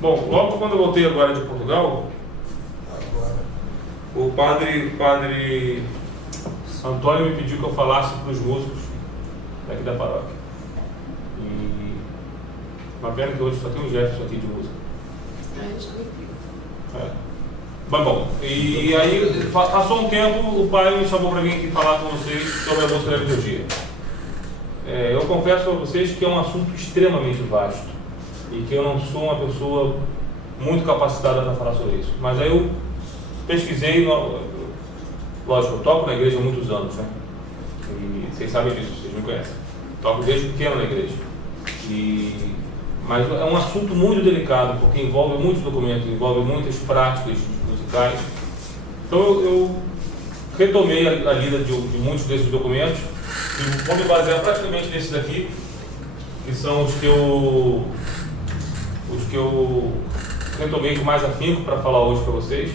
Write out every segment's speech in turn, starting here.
Bom, logo quando eu voltei agora de Portugal, o padre Antônio me pediu que eu falasse para os músicos daqui da paróquia. E uma pena que hoje só tem um Jefferson aqui de música. Mas bom, e aí passou um tempo, o pai me chamou para vir aqui falar com vocês sobre a música da liturgia. Eu confesso a vocês que é um assunto extremamente vasto e que eu não sou uma pessoa muito capacitada para falar sobre isso. Mas aí eu pesquisei, lógico, eu toco na igreja há muitos anos, né? E vocês sabem disso, vocês me conhecem. Toco desde pequeno na igreja. Mas é um assunto muito delicado, porque envolve muitos documentos, envolve muitas práticas musicais. Então eu retomei a lida de muitos desses documentos e vou me basear praticamente nesses aqui, que são os que eu retomei com mais afinco para falar hoje para vocês.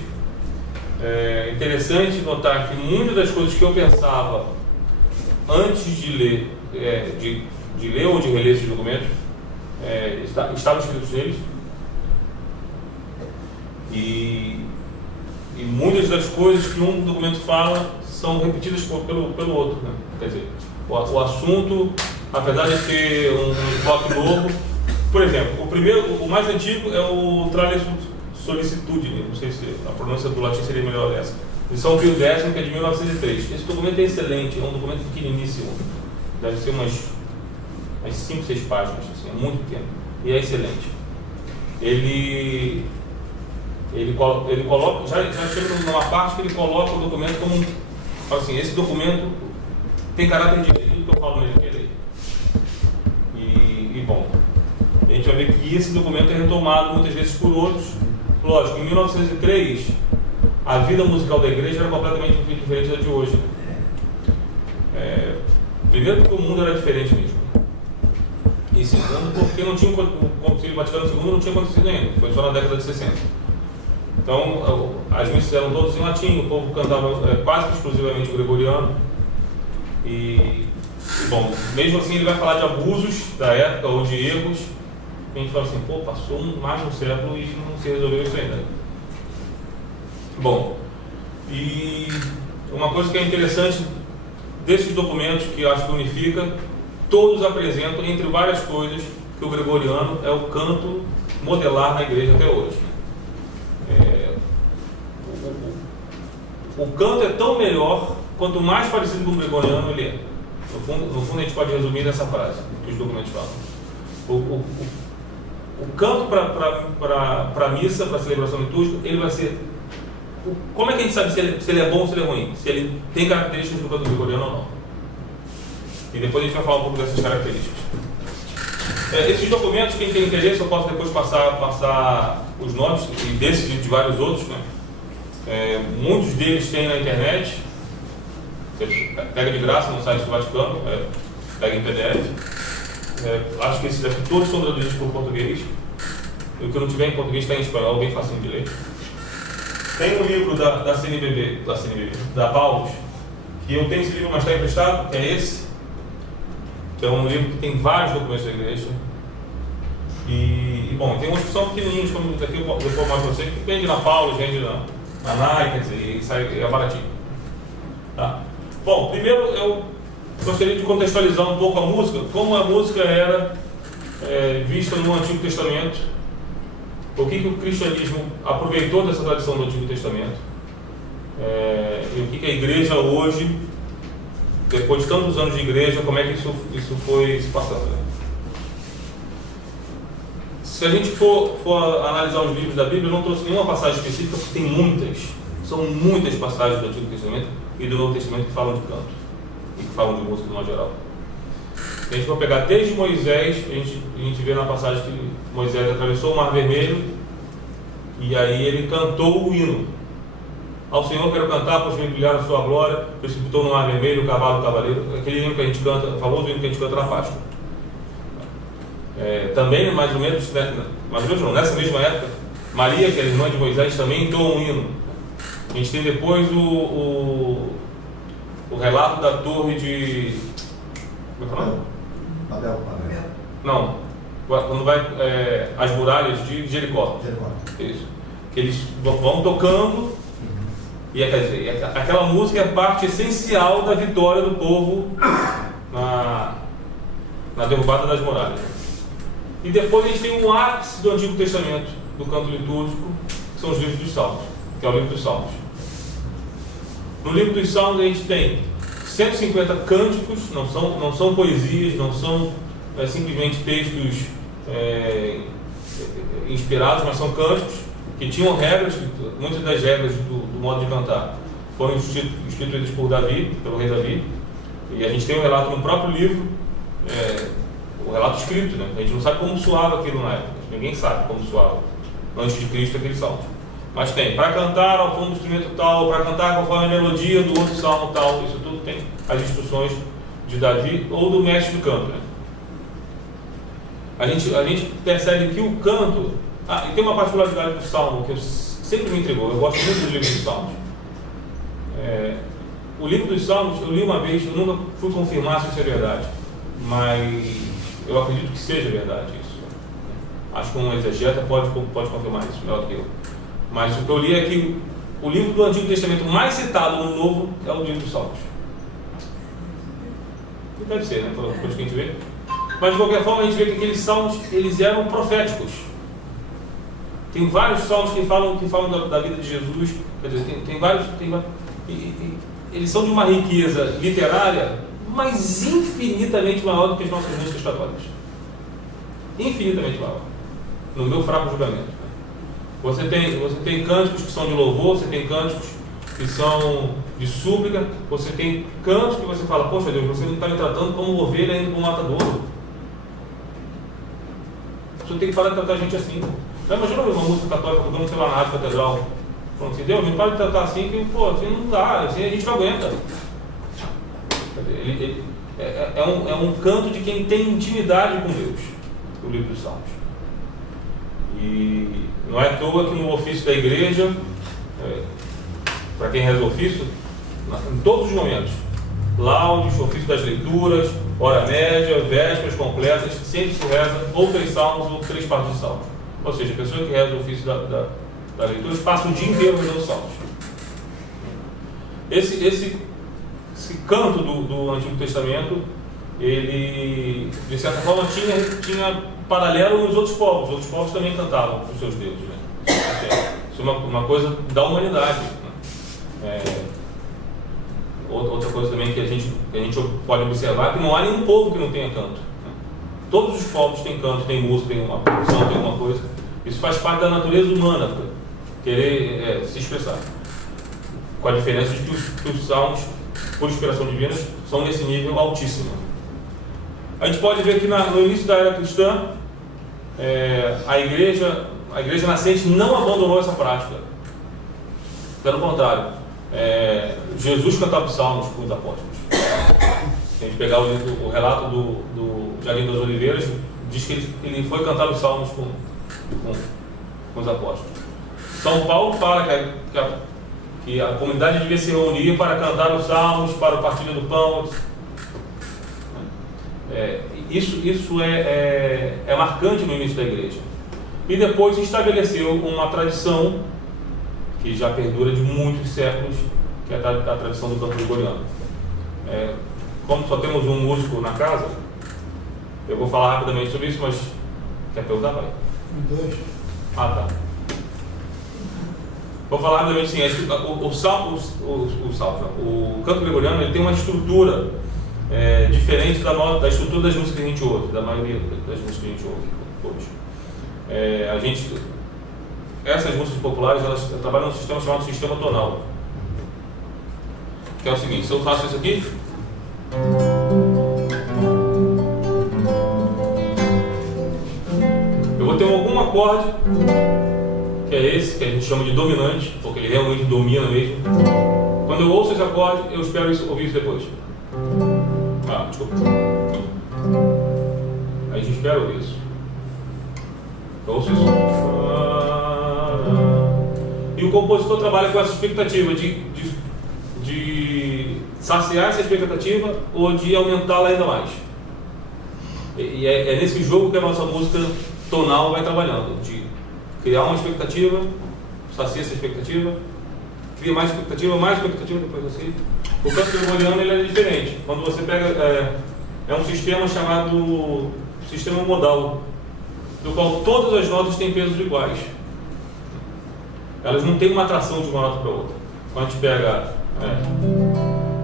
É interessante notar que muitas das coisas que eu pensava antes de ler, de ler ou de reler esses documentos, estavam escritos neles. E muitas das coisas que um documento fala são repetidas pelo outro, né? Quer dizer, o assunto, apesar de ter um enfoque novo, por exemplo, o mais antigo é o Tralles Solicitudine, não sei se a pronúncia do latim seria melhor essa, de São Pio X, que é de 1903. Esse documento é excelente, é um documento pequeniníssimo, deve ser umas 5, 6 páginas, assim, é muito pequeno, e é excelente. Ele coloca, já chega numa parte que ele coloca o documento como, assim, esse documento tem caráter de lei, tudo que eu falo nele aqui é lei. E bom, a gente vai ver que esse documento é retomado muitas vezes por outros. Lógico, em 1903, a vida musical da igreja era completamente diferente da de hoje. Primeiro porque o mundo era diferente mesmo. E segundo porque não tinha o Concílio Vaticano II não tinha acontecido ainda, foi só na década de 60. Então, as missas eram todas em latim, o povo cantava quase que exclusivamente o gregoriano. E bom, mesmo assim ele vai falar de abusos da época ou de erros. A gente fala assim, pô, passou mais de um século e não se resolveu isso ainda. Bom, e uma coisa que é interessante desses documentos, que eu acho que unifica, todos apresentam, entre várias coisas, que o gregoriano é o canto modelar na igreja até hoje. O canto é tão melhor quanto mais parecido com o gregoriano ele é. No fundo a gente pode resumir nessa frase que os documentos falam. O canto para a missa, para a celebração litúrgica, ele vai ser... Como é que a gente sabe se ele é bom ou se ele é ruim? Se ele tem características do canto gregoriano ou não. E depois a gente vai falar um pouco dessas características. Esses documentos, quem tem interesse, eu posso depois passar os nomes, e desses e de vários outros, né? Muitos deles tem na internet. Você pega de graça no site do Vaticano, pega em PDF. Acho que esses aqui todos são traduzidos por português. E o que não tiver em português está em espanhol, bem facinho de ler. Tem um livro da CNBB, da Paulus, que eu tenho esse livro, mas está emprestado, que é esse, que é um livro que tem vários documentos da igreja. E bom, tem uns que são pequenininhos, como aqui eu mostro para você, que vende na Paulus, vende na Nike, quer dizer, e sai, é baratinho. Tá? Bom, primeiro eu gostaria de contextualizar um pouco a música, como a música era vista no Antigo Testamento, o que o cristianismo aproveitou dessa tradição do Antigo Testamento, e o que a igreja hoje, depois de tantos anos de igreja, como é que isso foi se passando. Né? Se a gente for analisar os livros da Bíblia, eu não trouxe nenhuma passagem específica, porque tem muitas, são muitas passagens do Antigo Testamento e do Novo Testamento que falam de canto e que falam de música no modo geral. Se a gente for pegar desde Moisés, a gente vê na passagem que Moisés atravessou o Mar Vermelho e aí ele cantou o hino. Ao Senhor quero cantar, pois brilhar a sua glória, precipitou no Mar Vermelho o cavalo do cavaleiro, aquele hino que a gente canta, o famoso hino que a gente canta na Páscoa. Também, mais ou menos não, nessa mesma época, Maria, que é a irmã de Moisés, também entoa um hino. A gente tem depois o relato da torre de... Como é que é o nome? Babel. Não. quando vai as muralhas de Jericó. Isso. Que eles vão tocando, e quer dizer, aquela música é a parte essencial da vitória do povo na derrubada das muralhas. E depois a gente tem um ápice do Antigo Testamento, do canto litúrgico, que são os livros dos Salmos, que é o livro dos Salmos. No livro dos Salmos a gente tem 150 cânticos, não são poesias, não são simplesmente textos inspirados, mas são cânticos que tinham regras, muitas das regras do modo de cantar foram instituídas por Davi, pelo rei Davi, e a gente tem um relato no próprio livro, o relato escrito, né? A gente não sabe como soava aquilo na época, ninguém sabe como soava antes de Cristo aquele salmo, mas tem, para cantar ao fundo do instrumento tal, para cantar conforme a melodia do outro salmo tal, isso tudo tem as instruções de Davi ou do mestre do canto, né? A gente percebe que o canto, e tem uma particularidade do salmo que sempre me intrigou, eu gosto muito do livro dos Salmos. O livro dos Salmos, eu li uma vez, eu nunca fui confirmar se isso é verdade, mas eu acredito que seja verdade isso. Acho que um exegeta pode confirmar isso melhor do que eu. Mas o que eu li é que o livro do Antigo Testamento mais citado no Novo é o livro dos Salmos. E deve ser, né? Depois que a gente vê. Mas de qualquer forma a gente vê que aqueles salmos, eles eram proféticos. Tem vários salmos que falam da vida de Jesus, quer dizer, tem vários, eles são de uma riqueza literária, mas infinitamente maior do que as nossas músicas católicas. Infinitamente maior. No meu fraco julgamento. Você tem cânticos que são de louvor, você tem cânticos que são de súplica, você tem cantos que você fala, poxa Deus, você não está me tratando como ovelha indo para um matadouro. Você tem que parar de tratar a gente assim. Imagina uma música católica tocando, sei lá, na rádio catedral, falando assim, Deus, me para de tratar assim, que pô, assim não dá, assim a gente não aguenta. É um canto de quem tem intimidade com Deus, o livro dos Salmos. E não é à toa que no ofício da igreja, para quem reza o ofício, em todos os momentos, laudes, ofício das leituras, hora média, vésperas completas, sempre se reza ou 3 salmos ou 3 partes de salmos. Ou seja, a pessoa que reza o ofício da leitura passa o dia inteiro rezando salmos. Esse canto do Antigo Testamento, ele, de certa forma, tinha paralelo nos outros povos. Os outros povos também cantavam os seus deuses, né? Isso é uma coisa da humanidade, né? Outra coisa também que a gente pode observar é que não há nenhum povo que não tenha canto, né? Todos os povos têm canto, tem música, tem uma produção, tem uma coisa. Isso faz parte da natureza humana, querer se expressar. Com a diferença de que os salmos, por inspiração divina, são nesse nível altíssimo. A gente pode ver que no início da era cristã, a igreja nascente não abandonou essa prática. Pelo contrário, Jesus cantava os salmos com os apóstolos. Se a gente pegar o relato do Jardim das Oliveiras, diz que ele foi cantar os salmos com os apóstolos. São Paulo fala que a comunidade devia se reunir para cantar os salmos, para o partilho do pão. Isso é marcante no início da igreja. E depois estabeleceu uma tradição que já perdura de muitos séculos, que é a tradição do canto gregoriano. Como só temos um músico na casa, eu vou falar rapidamente sobre isso, mas quer perguntar, pai? 2. Ah, tá. Vou falar rapidamente sim. O canto gregoriano, ele tem uma estrutura diferente da estrutura das músicas que a gente ouve, da maioria das músicas que a gente ouve hoje. Essas músicas populares, elas trabalham num sistema chamado sistema tonal, que é o seguinte: se eu faço isso aqui, eu vou ter algum acorde, que é esse, que a gente chama de dominante, porque ele realmente domina mesmo. Quando eu ouço esse acorde, eu espero ouvir isso depois. Desculpa. Aí a gente espera ouvir isso. Eu ouço isso. E o compositor trabalha com essa expectativa de saciar essa expectativa ou de aumentá-la ainda mais. E é nesse jogo que a nossa música tonal vai trabalhando, de criar uma expectativa, sacia essa expectativa, cria mais expectativa, depois assim. O canto gregoriano ele é diferente. Quando você pega, é um sistema chamado sistema modal, do qual todas as notas têm pesos iguais. Elas não têm uma atração de uma nota para outra. Quando a gente pega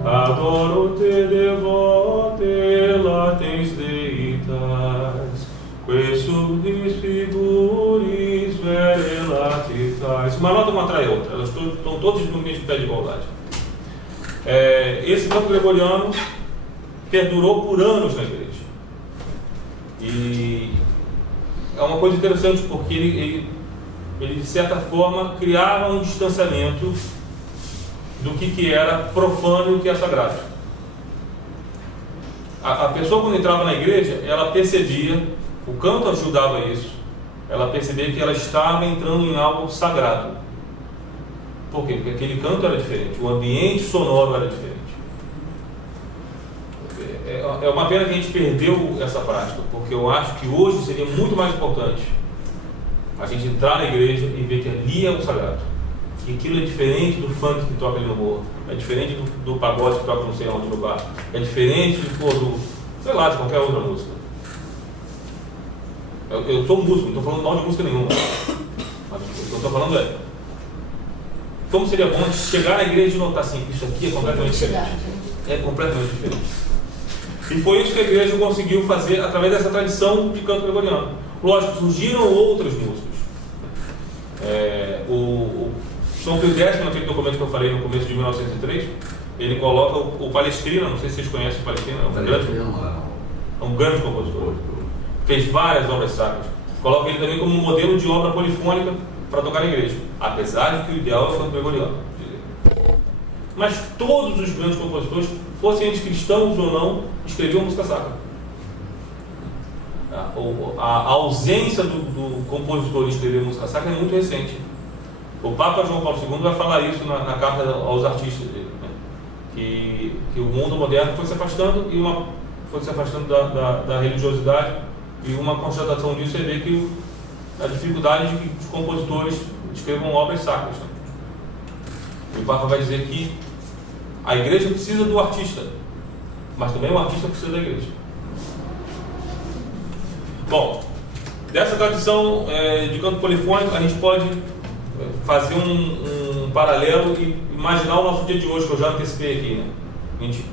Adoro-te, devo-te, latens deitas, que subis figuris verelatitas. Uma nota não atrai a outra, elas estão todas no mesmo pé de igualdade. Esse canto gregoriano perdurou por anos na igreja. E é uma coisa interessante porque ele de certa forma criava um distanciamento do que era profano e o que é sagrado. A pessoa, quando entrava na igreja, ela percebia, o canto ajudava isso, ela percebia que ela estava entrando em algo sagrado. Por quê? Porque aquele canto era diferente, o ambiente sonoro era diferente. É uma pena que a gente perdeu essa prática, porque eu acho que hoje seria muito mais importante a gente entrar na igreja e ver que ali é o sagrado. Que aquilo é diferente do funk que toca ali no morro, é diferente do pagode que toca não sei onde no bar, é diferente do, sei lá, de qualquer outra música. Eu sou músico, não estou falando mal de música nenhuma, mas o que eu estou falando é como seria bom chegar na igreja e notar assim, isso aqui é completamente diferente. É completamente diferente. E foi isso que a igreja conseguiu fazer através dessa tradição de canto gregoriano. Lógico, surgiram outras músicas. O São Pio X, naquele documento que eu falei no começo de 1903, ele coloca o Palestrina, não sei se vocês conhecem o Palestrina, é um grande compositor. Fez várias obras sacras. Coloca ele também como um modelo de obra polifônica para tocar na igreja, apesar de que o ideal é o canto gregoriano. Mas todos os grandes compositores, fossem eles cristãos ou não, escreviam música sacra. A ausência do compositor em escrever música sacra é muito recente. O Papa João Paulo II vai falar isso na carta aos artistas dele, né? que o mundo moderno foi se afastando da religiosidade, e uma constatação disso é ver que a dificuldade de que os compositores escrevam obras sacras, né? E o Papa vai dizer que a igreja precisa do artista, mas também o artista precisa da igreja. Bom, dessa tradição de canto polifônico, a gente pode fazer um paralelo e imaginar o nosso dia de hoje, que eu já antecipei aqui, né? A gente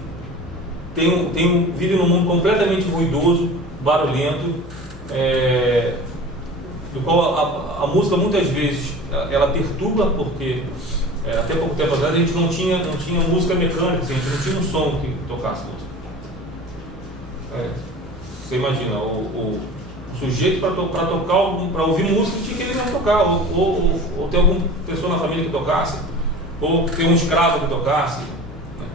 vive num mundo completamente ruidoso, barulhento, do qual a música muitas vezes ela perturba, porque até pouco tempo atrás a gente não tinha música mecânica, a gente não tinha um som que tocasse música. Você imagina, o sujeito para ouvir música tinha que ele mesmo tocar, ou ter alguma pessoa na família que tocasse, ou ter um escravo que tocasse, né?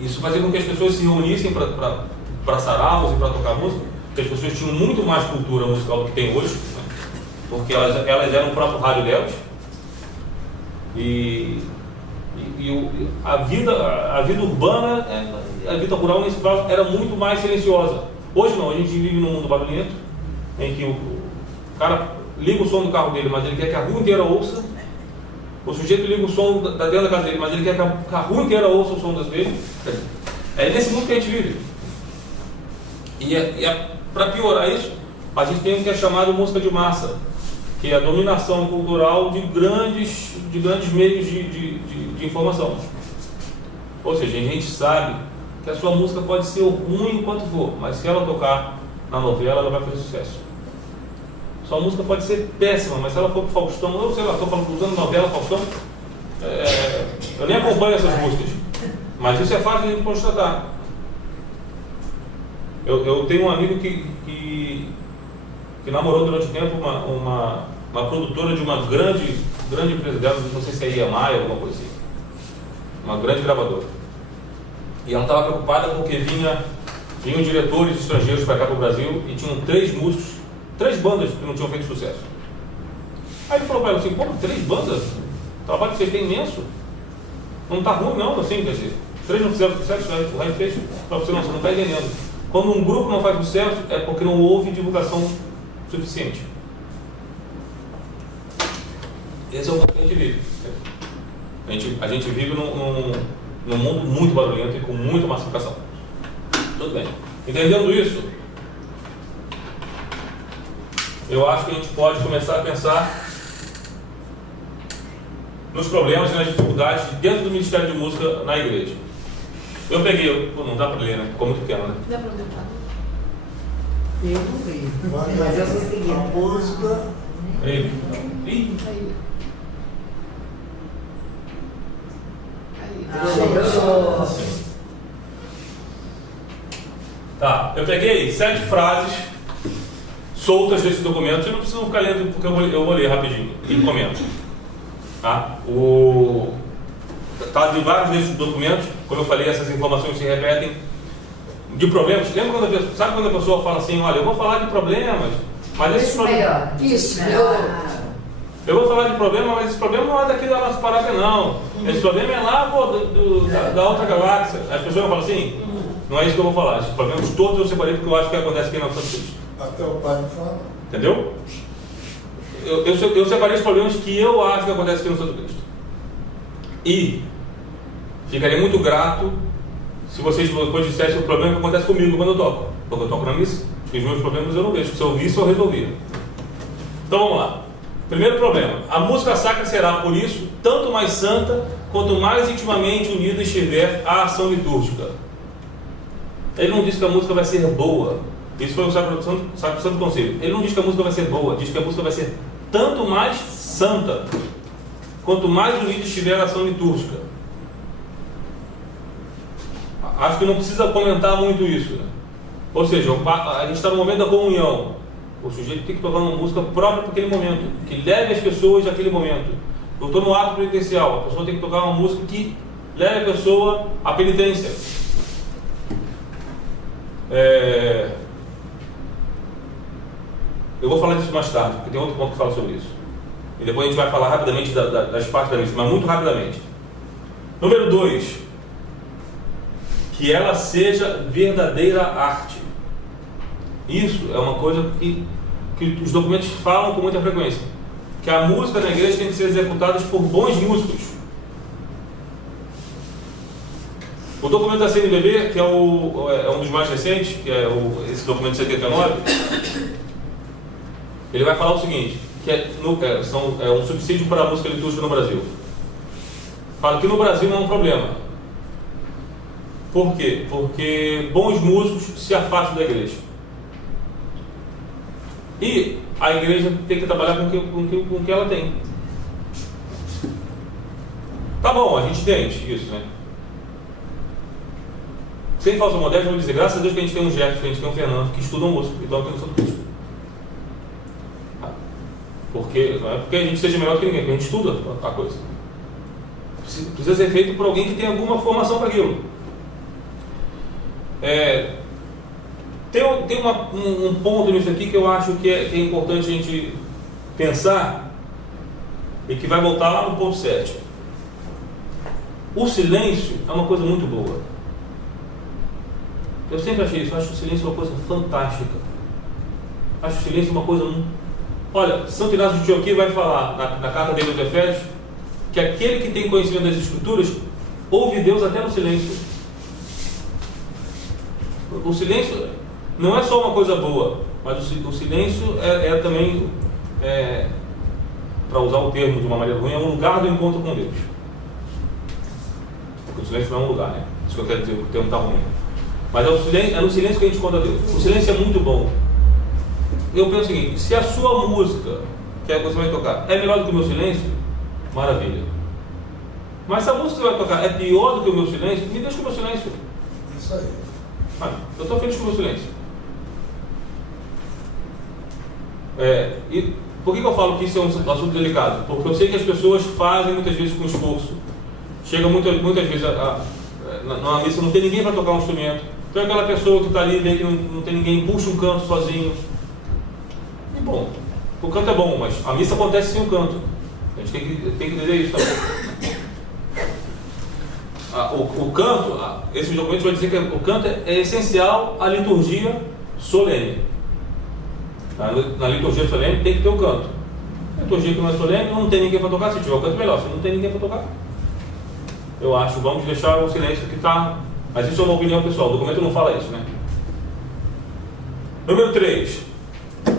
Isso fazia com que as pessoas se reunissem para saraus e para tocar música, porque as pessoas tinham muito mais cultura musical do que tem hoje, né? Porque elas eram o próprio rádio delas, e a vida urbana, a vida rural nesse caso, era muito mais silenciosa. Hoje não, a gente vive num mundo barulhento, em que o cara liga o som do carro dele, mas ele quer que a rua inteira ouça. O sujeito liga o som dentro da casa dele, mas ele quer que a rua inteira ouça o som dele. É nesse mundo que a gente vive. E para piorar isso, a gente tem o que é chamado música de massa, que é a dominação cultural de grandes meios de informação. Ou seja, a gente sabe que a sua música pode ser ruim enquanto for, mas se ela tocar na novela, ela vai fazer sucesso. Sua música pode ser péssima, mas se ela for pro Faustão, eu sei lá, estou usando novela Faustão, eu nem acompanho essas músicas, mas isso é fácil de constatar. Eu tenho um amigo que namorou durante um tempo uma produtora de uma grande empresa dela, não sei se é EMI ou alguma coisa assim, uma grande gravadora. E ela estava preocupada porque vinham diretores estrangeiros para cá para o Brasil e tinham 3 músicos, 3 bandas que não tinham feito sucesso. Aí ele falou para ela assim: pô, 3 bandas? O trabalho que vocês têm imenso. Não está ruim não, assim, quer dizer, 3 não fizeram sucesso, o resto fez. Para você não está entendendo. Quando um grupo não faz sucesso, é porque não houve divulgação suficiente. Esse é o mundo que a gente vive. A gente vive num mundo muito barulhento e com muita massificação. Tudo bem. Entendendo isso, eu acho que a gente pode começar a pensar nos problemas e nas dificuldades dentro do Ministério de Música na igreja. Eu peguei, não dá para ler, né? Ficou muito pequeno, né? Dá para ler? Eu não vi, mas eu consegui. A música. Aí. Chegou. Tá, eu peguei 7 frases soltas desse documento. Vocês não precisam ficar lendo, porque eu vou ler rapidinho e comento. Tá? Tá de vários desses documentos, como eu falei, essas informações se repetem. De problemas. Lembra quando a pessoa, sabe quando a pessoa fala assim, olha, eu vou falar de problemas, mas esses problemas. Isso, Eu vou falar de problema, mas esse problema não é daqui da nossa paróquia, não. Esse problema é lá da outra galáxia. As pessoas falam assim, não é isso que eu vou falar. Esses problemas todos eu separei porque eu acho que acontece aqui na Santo Cristo. Até o pai fala. Entendeu? Eu separei os problemas que eu acho que acontece aqui no Santo Cristo. E ficaria muito grato se vocês depois dissessem o problema que acontece comigo quando eu toco. Quando eu toco na missa, os meus problemas eu não vejo. Se eu ouvisse, eu resolvia. Então vamos lá. Primeiro problema. A música sacra será, por isso, tanto mais santa, quanto mais intimamente unida estiver à ação litúrgica. Ele não diz que a música vai ser boa. Isso foi o Sacrosanto Conselho. Ele não diz que a música vai ser boa, diz que a música vai ser tanto mais santa, quanto mais unida estiver à ação litúrgica. Acho que não precisa comentar muito isso. Ou seja, a gente está no momento da comunhão. O sujeito tem que tocar uma música própria para aquele momento, que leve as pessoas àquele momento. Eu estou no ato penitencial, a pessoa tem que tocar uma música que leve a pessoa à penitência. Eu vou falar disso mais tarde, porque tem outro ponto que fala sobre isso. E depois a gente vai falar rapidamente das partes da missa, mas muito rapidamente. Número 2. Que ela seja verdadeira arte. Isso é uma coisa que os documentos falam com muita frequência. Que a música na igreja tem que ser executada por bons músicos. O documento da CNBB, que é um dos mais recentes, que é esse documento de 79, ele vai falar o seguinte, que é um subsídio para a música litúrgica no Brasil. Fala que no Brasil não é um problema. Por quê? Porque bons músicos se afastam da igreja. E a igreja tem que trabalhar com o que ela tem. Tá bom, a gente entende isso, né? Sem falsa modéstia, eu vou dizer, graças a Deus que a gente tem um Jefferson, que a gente tem um Fernando, que estudam música e estão aqui no Santo Cristo. Porque, não é porque a gente seja melhor que ninguém, porque a gente estuda a coisa. Precisa ser feito por alguém que tem alguma formação para aquilo. Tem um ponto nisso aqui que eu acho que é importante a gente pensar e que vai voltar lá no ponto 7. O silêncio é uma coisa muito boa. Eu sempre achei isso, eu acho o silêncio uma coisa fantástica. Acho o silêncio uma coisa muito... Olha, Santo Inácio de Antioquia vai falar na carta dele aos Efésios que aquele que tem conhecimento das Escrituras ouve Deus até no silêncio. O silêncio não é só uma coisa boa, mas o silêncio é também, para usar o termo de uma maneira ruim, é um lugar do encontro com Deus. Porque o silêncio não é um lugar, né? Isso que eu quero dizer, o termo está ruim. Mas é no silêncio que a gente encontra Deus. O silêncio é muito bom. Eu penso o seguinte, se a sua música, que é a que você vai tocar, é melhor do que o meu silêncio, maravilha. Mas se a música que você vai tocar é pior do que o meu silêncio, me deixa com o meu silêncio. Isso aí. Eu estou feliz com o meu silêncio. E por que eu falo que isso é um assunto delicado? Porque eu sei que as pessoas fazem muitas vezes com esforço. Chega muitas vezes na missa, não tem ninguém para tocar um instrumento. Então aquela pessoa que está ali, vê que não tem ninguém, puxa um canto sozinho. E bom, o canto é bom, mas a missa acontece sem o canto. A gente tem que entender isso também. o canto, esses documentos vão dizer que o canto é essencial à liturgia solene. Na liturgia solene tem que ter o canto. A liturgia que não é solene, não tem ninguém para tocar. Se tiver o canto, melhor. Se não tem ninguém para tocar, eu acho, vamos deixar o silêncio que está. Mas isso é uma opinião pessoal, o documento não fala isso, né? Número 3.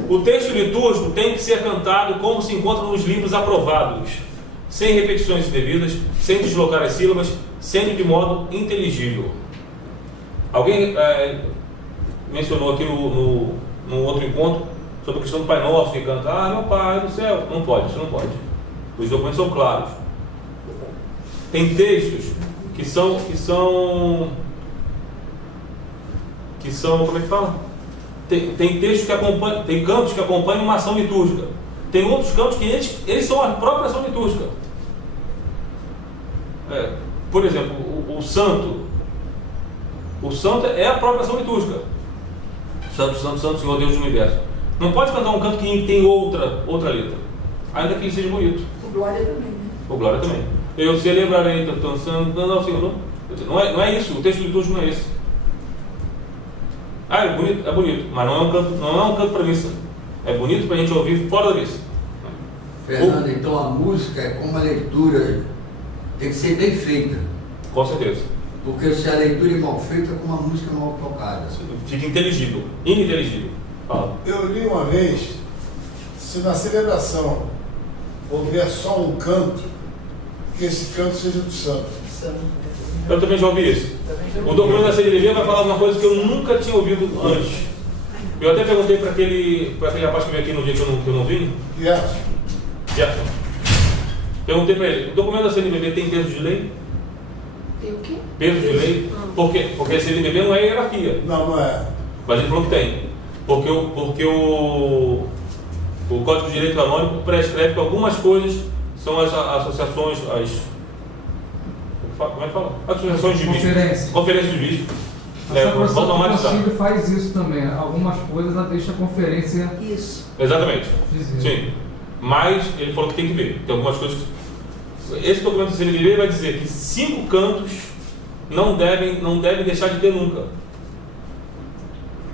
O texto litúrgico tem que ser cantado como se encontra nos livros aprovados, sem repetições indevidas, sem deslocar as sílabas, sempre de modo inteligível. Alguém mencionou aqui no outro encontro sobre a questão do Pai Nosso, que canta, meu Pai do céu. Não pode, isso não pode. Os documentos são claros. Tem textos que são, como é que fala? Tem textos que acompanham, tem cantos que acompanham uma ação litúrgica. Tem outros cantos que eles são a própria ação litúrgica. Por exemplo, o santo é a própria ação litúrgica. Santo, Santo, Santo, Senhor Deus do Universo. Não pode cantar um canto que tem outra letra, ainda que ele seja bonito. O Glória também, né? O Glória também. Eu celebrarei, não, Senhor. Não é isso, o texto litúrgico não é esse. É bonito, mas não é um canto para missa. É bonito para a gente ouvir fora da missa. Fernando, então a música é como a leitura, tem que ser bem feita. Com certeza. Porque se a leitura é mal feita, é como a música é mal tocada. Fica inteligível, ininteligível. Fala. Eu li uma vez, se na celebração houver só um canto, que esse canto seja do santo. Eu também já ouvi isso. O documento da CNBB vai falar uma coisa que eu nunca tinha ouvido antes. Eu até perguntei para aquele rapaz que veio aqui no dia que eu não vim. Gerson. Perguntei para ele, o documento da CNBB tem peso de lei? Tem o quê? Peso de lei? Por quê? Porque a CNBB não é hierarquia. Não é. Mas ele falou que tem. Porque o Código de Direito Canônico prescreve que algumas coisas são as associações, como é que fala? Associações de bispos. Conferência de bispos. O concílio faz isso também. Algumas coisas ela deixa a conferência. Isso. Exatamente. Dizer. Sim. Mas ele falou que tem que ver. Tem algumas coisas que... Esse documento do CNBB vai dizer que 5 cantos não devem deixar de ter nunca.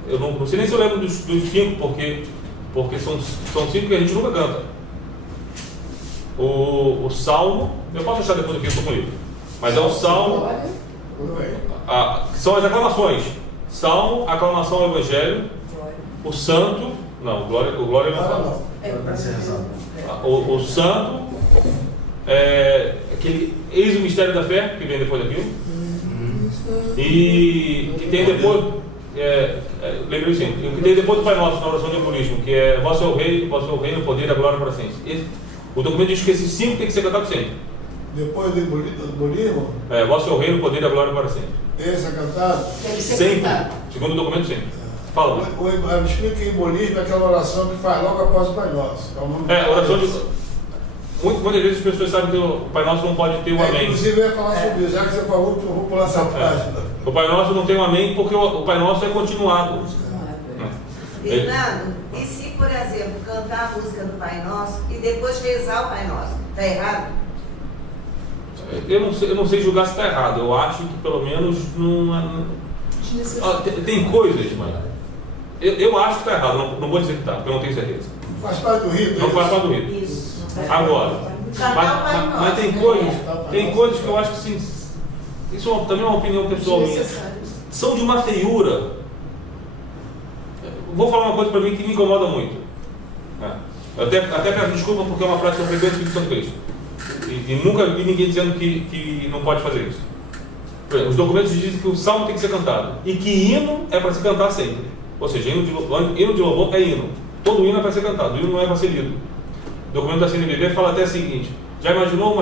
Eu não sei nem se eu lembro dos 5, porque são 5 que a gente nunca canta. O Salmo, eu posso achar depois aqui, eu estou com o livro. Mas é o Salmo, que são as aclamações. Salmo, aclamação ao Evangelho, o Santo, não, o Glória não fala. O Santo, aquele eis o mistério da fé, que vem depois daquilo, e que tem depois, lembrei sim, o que tem depois do Pai Nosso na oração de alcoolismo, que é Vós é o Rei, o poder e a glória para sempre. O documento diz que esses 5 tem que ser cantados sempre. Depois do embolismo? Vós é o Rei, o poder e a glória para sempre. Esse é cantado? Tem que ser Sempre. cantado. Segundo o documento, sempre. Fala. Me explica que embolismo é aquela oração que faz logo após o Pai Nosso. Oração de... Muitas vezes as pessoas sabem que o Pai Nosso não pode ter o amém. Inclusive eu ia falar sobre isso, já que você falou, eu vou pular essa página. O Pai Nosso não tem o amém porque o Pai Nosso é continuado. Fernando, e se, por exemplo, cantar a música do Pai Nosso e depois rezar o Pai Nosso, está errado? Eu não sei julgar se está errado. Eu acho que pelo menos não... Tem coisas, mãe. Eu acho que está errado. Não vou dizer que está, porque eu não tenho certeza. Faz parte do rito? Não faz parte do rito. Isso. Agora, mas tem coisas que eu acho que sim. Isso também é uma opinião pessoal minha. São de uma feiura. Vou falar uma coisa para mim que me incomoda muito. Eu até peço desculpa porque é uma prática frequente do Santo Cristo. E nunca vi ninguém dizendo que não pode fazer isso. Os documentos dizem que o salmo tem que ser cantado e que hino é para se cantar sempre. Ou seja, hino de louvor é hino. Todo hino é para ser cantado, o hino não é para ser lido. O documento da CNBB fala até o seguinte: já imaginou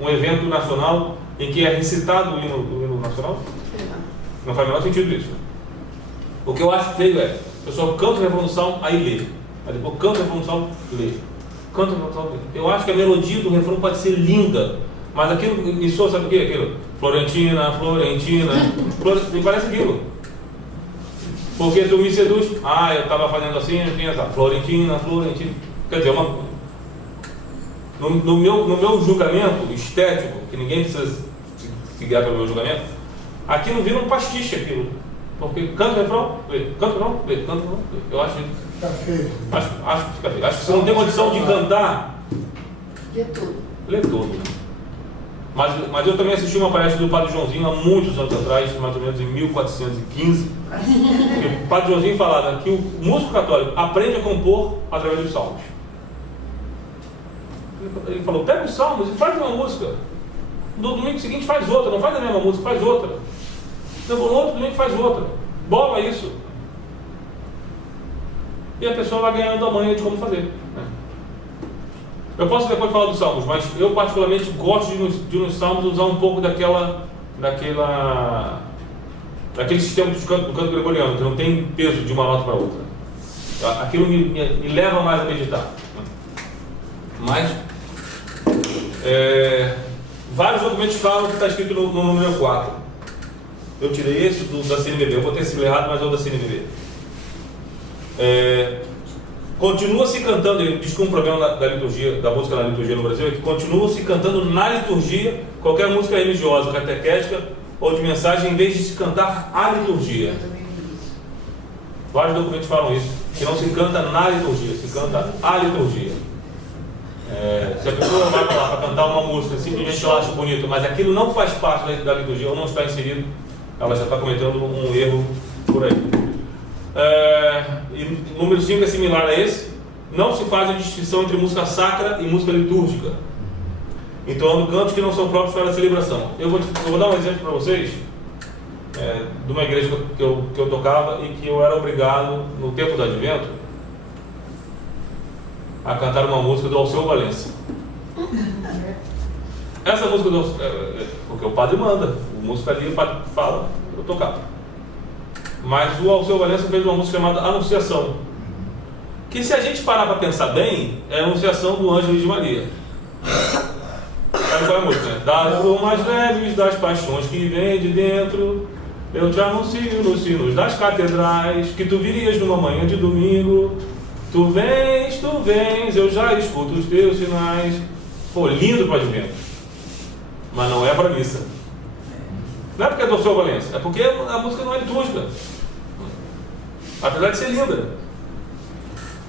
um evento nacional em que é recitado o hino nacional? Não faz o menor sentido isso. O que eu acho feio é, o pessoal canta o refrão do salmo, aí lê. Aí depois canta o refrão do salmo, lê. Canta o refrão do salmo, lê. Eu acho que a melodia do refrão pode ser linda, mas aquilo me soa, sabe o que é aquilo? Florentina, me parece aquilo. Porque tu me seduz, eu estava fazendo assim, eu tinha essa Florentina. Quer dizer, no meu julgamento estético, que ninguém precisa se se guiar pelo meu julgamento, aqui não vira um pastiche aquilo. Porque canta o refrão, lê, canta o refrão, lê, canta o refrão, lê. Eu acho que Fica feio. acho que fica feio. Acho que você não tem condição de cantar, De tudo. lê todo. Mas eu também assisti uma palestra do Padre Joãozinho há muitos anos atrás, mais ou menos em 1415. O Padre Joãozinho falava que o músico católico aprende a compor através dos salmos. Ele falou, pega os salmos e faz uma música. No domingo seguinte faz outra, não faz a mesma música, faz outra. No outro domingo faz outra. Bola isso. E a pessoa vai ganhando a manha de como fazer. Né? Eu posso depois falar dos salmos, mas eu particularmente gosto de nos salmos usar um pouco daquele sistema do canto gregoriano, que não tem peso de uma nota para outra. Aquilo me leva mais a meditar. Mas vários documentos falam que está escrito no número 4. Eu tirei esse da CNBB, eu botei esse errado, mas é o da CNBB. Continua se cantando, ele diz que um problema da liturgia, da música na liturgia no Brasil é que continua se cantando na liturgia qualquer música religiosa, catequética ou de mensagem, em vez de se cantar a liturgia. Vários documentos falam isso, que não se canta na liturgia, se canta a liturgia. Se a pessoa vai lá para cantar uma música, simplesmente ela acha bonito, mas aquilo não faz parte da liturgia ou não está inserido, ela já está cometendo um erro por aí. E número 5 é similar a esse. Não se faz a distinção entre música sacra e música litúrgica, entoando cantos que não são próprios para a celebração. Eu vou dar um exemplo para vocês de uma igreja que eu tocava e que eu era obrigado, no tempo do Advento, a cantar uma música do Alceu Valença. Essa música porque o padre manda, o músico ali, o padre fala, eu tocava. Mas o Alceu Valença fez uma música chamada Anunciação, que, se a gente parar para pensar bem, é a Anunciação do Ângelo de Maria. Sabe qual é a música, né? Das mais leves das paixões que vem de dentro, eu te anuncio nos sinos das catedrais que tu virias numa manhã de domingo. Tu vens, eu já escuto os teus sinais. Pô, lindo para o Advento, mas não é para missa. Não é porque é do Alceu Valença, é porque a música não é litúrgica, apesar de ser linda.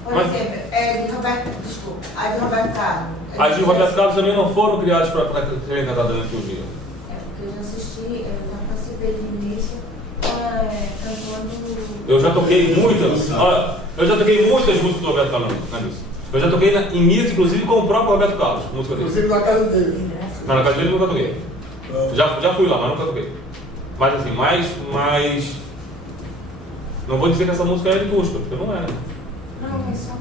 Por exemplo, a de Roberto Carlos. As de Roberto Carlos também não foram criadas para serem cantadas na liturgia. Porque eu já assisti, eu já participei de início cantando. Eu já toquei muitas. Olha, eu já toquei muitas músicas do Roberto Carlos na missa. Eu já toquei em missa, inclusive com o próprio Roberto Carlos, música dele. Inclusive na casa dele. Não, na casa dele nunca toquei. Já fui lá, mas nunca toquei. Mas assim, mais. Não vou dizer que essa música é litúrgica, porque não é, né? Não, é só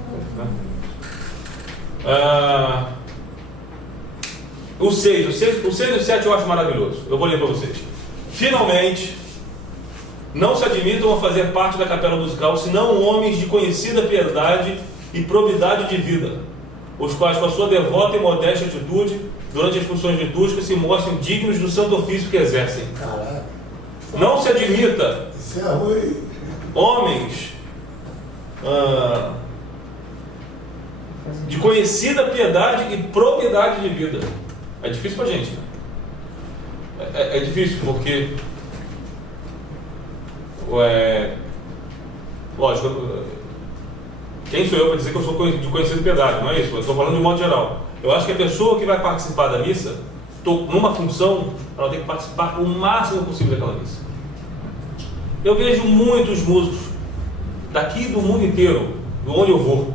o 6 e o 7 eu acho maravilhoso. Eu vou ler para vocês. Finalmente, não se admitam a fazer parte da capela musical, senão homens de conhecida piedade e probidade de vida, os quais, com a sua devota e modesta atitude, durante as funções litúrgicas, se mostrem dignos do santo ofício que exercem. Caraca. Não se admita Isso é ruim. homens de conhecida piedade e probidade de vida. É difícil pra gente, né? É difícil porque lógico, quem sou eu para dizer que eu sou de conhecida piedade? Não é isso, eu estou falando de modo geral. Eu acho que a pessoa que vai participar da missa, numa função, ela tem que participar o máximo possível daquela missa. Eu vejo muitos músicos daqui do mundo inteiro, de onde eu vou,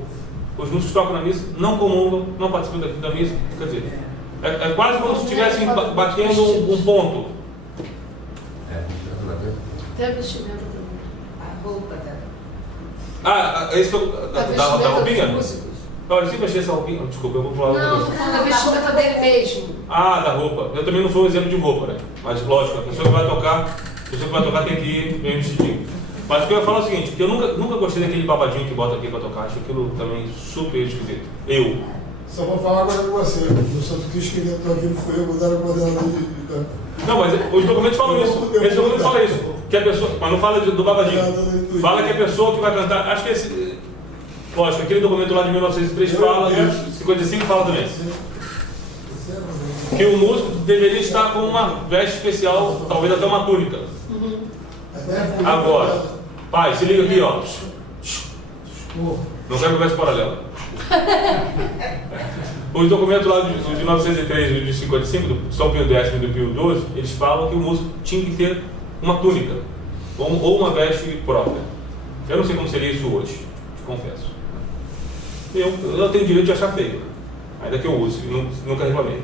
os músicos tocam na missa, não comungam, não participam da missa. Quer dizer, é quase como se estivessem batendo um ponto. Até vestimenta também. A roupa É isso da roupinha? Olha, eu sempre achei essa roupinha. Desculpa, eu vou falar outra Não, coisa. da vestimenta dele mesmo. Da roupa. Eu também não sou um exemplo de roupa, né? Mas lógico, a pessoa que vai tocar tem que ir bem vestidinho. Mas o que eu ia falar é o seguinte, que eu nunca gostei daquele babadinho que bota aqui para tocar. Acho aquilo também super esquisito. Só vou falar agora com você. O Santo Cristo que dentro aqui não foi eu, botaram a coordenadora de. Não, mas os documentos falam isso. Esse documento fala isso. Que a pessoa, mas não fala do babadinho. Fala que a pessoa que vai cantar. Acho que esse. Lógico, aquele documento lá de 1903 fala, e 55 fala também. que o músico deveria estar com uma veste especial, talvez até uma túnica. Agora, pai, se liga aqui, ó. Não quero conversa paralela. Os documentos lá de 1903 e de 55, do São Pio X e do Pio XII, eles falam que o músico tinha que ter uma túnica ou uma veste própria. Eu não sei como seria isso hoje, te confesso. Eu tenho o direito de achar feio, ainda que eu use, nunca reclamei.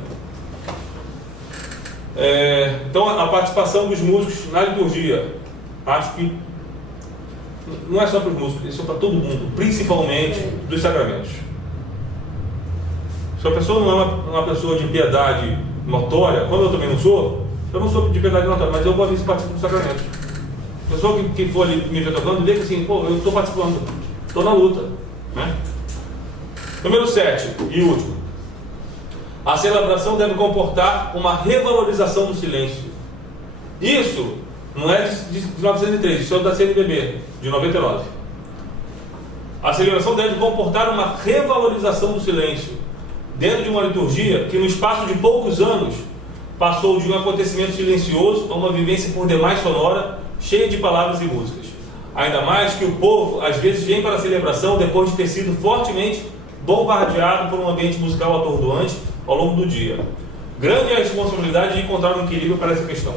Então, a participação dos músicos na liturgia, acho que não é só para os músicos, isso é para todo mundo, principalmente dos sacramentos. Se a pessoa não é uma pessoa de piedade notória, como eu também não sou, eu não sou de piedade notória, mas eu vou ver se participo dos sacramentos. A pessoa que for ali me ver tocando, vê que assim, pô, eu estou participando, estou na luta, né? Número 7 e último. A celebração deve comportar uma revalorização do silêncio. Isso não é de 1903, isso é da CNBB, de 99. A celebração deve comportar uma revalorização do silêncio, dentro de uma liturgia que, no espaço de poucos anos, passou de um acontecimento silencioso a uma vivência por demais sonora, cheia de palavras e músicas. Ainda mais que o povo, às vezes, vem para a celebração depois de ter sido fortemente bombardeado por um ambiente musical atordoante ao longo do dia. Grande é a responsabilidade de encontrar um equilíbrio para essa questão.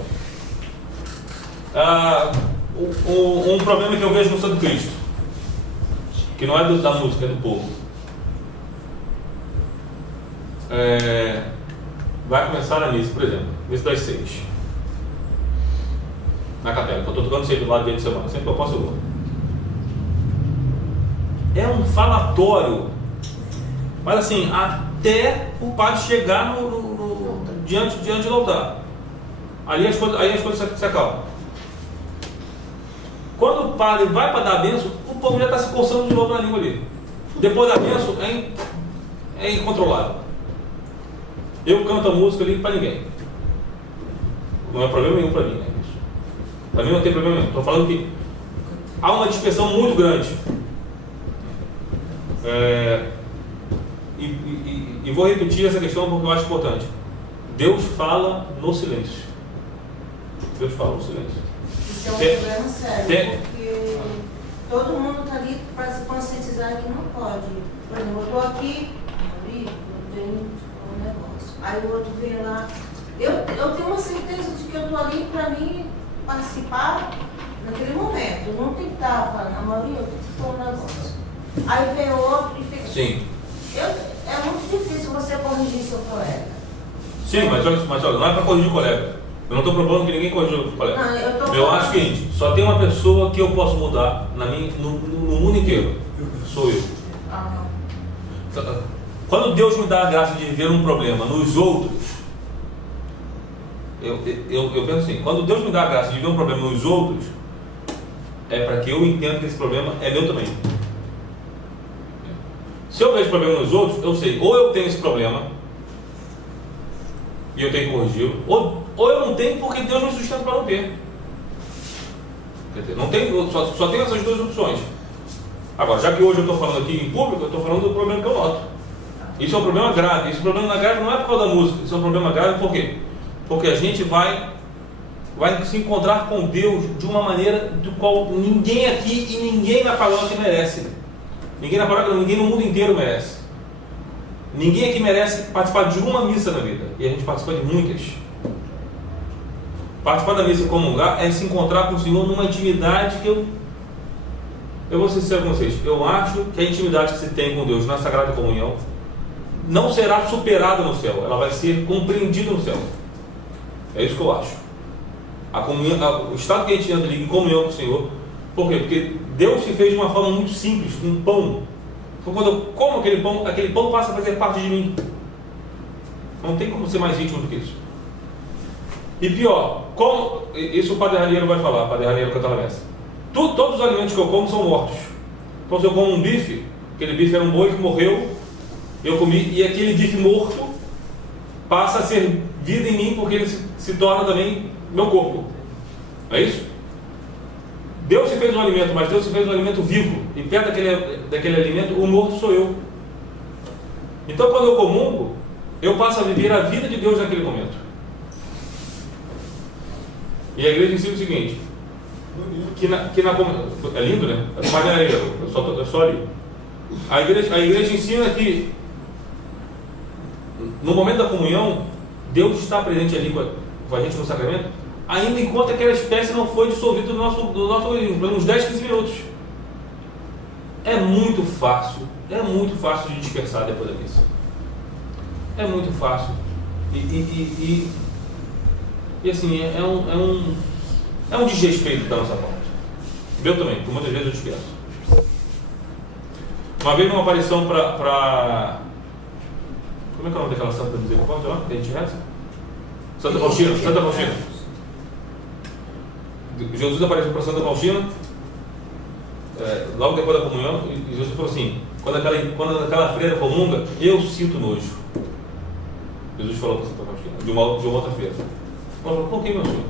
Um problema que eu vejo no Santo Cristo, que não é da música, é do povo. Vai começar a missa, por exemplo, missa das 6, na capela, que eu estou tocando sempre lá dia de semana, sempre que eu posso eu vou. É um falatório, mas assim, até o padre chegar diante do altar. Aí as coisas se acalmam. Quando o padre vai para dar a bênção, o povo já está se coçando de novo na língua ali. Depois da bênção, é incontrolável. Eu canto a música ali para ninguém. Não é problema nenhum para mim, né? Para mim não tem problema nenhum. Estou falando que há uma dispersão muito grande. E vou repetir essa questão porque eu acho importante. Deus fala no silêncio. Deus fala no silêncio. Isso é um problema sério, porque todo mundo está ali para se conscientizar que não pode. Por exemplo, eu estou aqui, eu tenho um negócio. Aí o outro vem lá. Eu tenho uma certeza de que eu estou ali para mim participar naquele momento. Eu não tenho que estar falando, a maioria eu tenho que falar um negócio. Aí vem outro e fica. Sim. É muito difícil você corrigir seu colega. Sim, mas olha, não é para corrigir o colega. Eu não estou propondo que ninguém corrija o colega. Não, eu acho o seguinte, só tem uma pessoa que eu posso mudar no mundo inteiro. Sou eu. Quando Deus me dá a graça de ver um problema nos outros, eu penso assim, quando Deus me dá a graça de ver um problema nos outros, é para que eu entenda que esse problema é meu também. Se eu vejo problema nos outros, eu sei, ou eu tenho esse problema e eu tenho que corrigi-lo, ou eu não tenho porque Deus me sustenta para não ter. Quer dizer, não tem, só tenho essas duas opções. Agora, já que hoje eu estou falando aqui em público, eu estou falando do problema que eu noto. Isso é um problema grave. Esse problema grave não é por causa da música, isso é um problema grave por quê? Porque a gente vai se encontrar com Deus de uma maneira do qual ninguém aqui e ninguém na paróquia merece. Ninguém na paróquia, ninguém no mundo inteiro merece. Ninguém aqui merece participar de uma missa na vida. E a gente participa de muitas. Participar da missa e comungar é se encontrar com o Senhor numa intimidade que eu vou ser sincero com vocês. Eu acho que a intimidade que se tem com Deus na Sagrada Comunhão não será superada no céu. Ela vai ser compreendida no céu. É isso que eu acho. O estado que a gente entra ali em comunhão com o Senhor. Por quê? Porque Deus se fez de uma forma muito simples, com um pão. Então, quando eu como aquele pão passa a fazer parte de mim. Não tem como ser mais íntimo do que isso. E pior, isso o Padre Raniero vai falar, o Padre Raniero canta na messa. Todos os alimentos que eu como são mortos. Então, se eu como um bife, aquele bife era um boi que morreu, eu comi, e aquele bife morto passa a ser vida em mim, porque ele se torna também meu corpo. É isso? Deus se fez um alimento, mas Deus se fez um alimento vivo. E perto daquele alimento, o morto sou eu. Então, quando eu comungo, eu passo a viver a vida de Deus naquele momento. E a igreja ensina o seguinte, é lindo, né? Eu só li. A igreja ensina que no momento da comunhão, Deus está presente ali com a gente no sacramento, ainda enquanto aquela espécie não foi dissolvida do nosso organismo, por uns 10, 15 minutos. É muito fácil de dispersar depois da missa. É muito fácil. E assim, é um desrespeito da nossa parte. Meu também, por muitas vezes eu disperso. Uma vez numa aparição para como é que é o nome daquela santa da misericórdia lá? Que a gente reza? Santa Faustina. Jesus apareceu para Santa Faustina, logo depois da comunhão, e Jesus falou assim, quando aquela freira comunga, eu sinto nojo. Jesus falou para Santa Faustina, de uma outra freira. Ela falou, por que, meu senhor?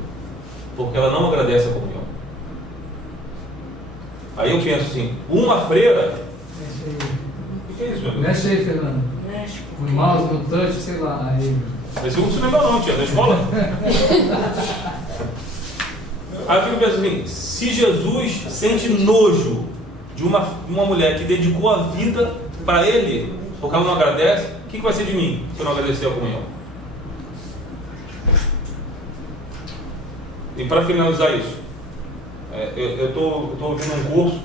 Porque ela não agradece a comunhão. Aí eu penso assim, uma freira... O que é isso, meu Deus? Mexe aí, Fernando. No mouse, no touch, sei lá. Aí... Esse não se lembra não, tia, da escola? Aí eu fico pensando assim, se Jesus sente nojo de uma mulher que dedicou a vida para ele, porque ela não agradece, o que vai ser de mim se eu não agradecer a comunhão? E para finalizar isso, eu estou ouvindo um curso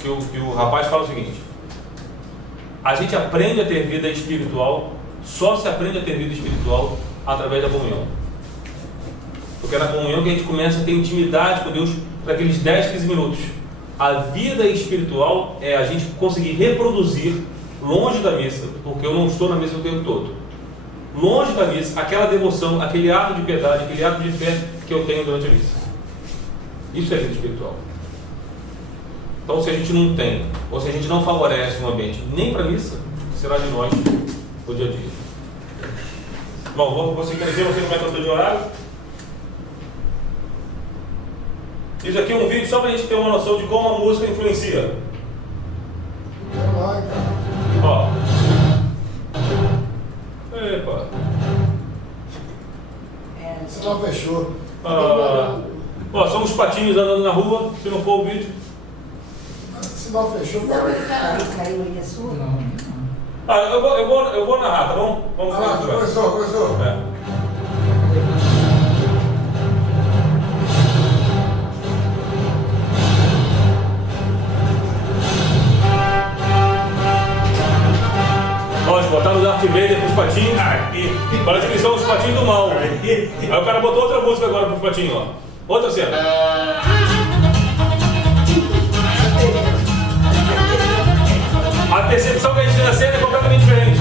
que o rapaz fala o seguinte: a gente aprende a ter vida espiritual, só se aprende a ter vida espiritual através da comunhão. Porque é na comunhão que a gente começa a ter intimidade com Deus para aqueles 10, 15 minutos. A vida espiritual é a gente conseguir reproduzir, longe da missa, porque eu não estou na missa o tempo todo, longe da missa, aquela devoção, aquele ato de piedade, aquele ato de fé que eu tenho durante a missa. Isso é vida espiritual. Então, se a gente não tem, ou se a gente não favorece um ambiente nem para a missa, será de nós o dia a dia. Bom, você quer dizer, você como é que eu estou de horário? Isso aqui é um vídeo só para a gente ter uma noção de como a música influencia. Ó. Epa. Você não fechou. Ó, são os patinhos andando na rua, se não for o vídeo. Se não fechou, Caiu aí a sua? Não. Eu vou narrar, tá bom? Vamos falar. Começou. Lógico, botaram o Darth Vader pros patinhos. Parece que eles são os patinhos do mal. Aí o cara botou outra música agora pros patinhos, ó. Outra cena. A percepção que a gente tem da cena é completamente diferente.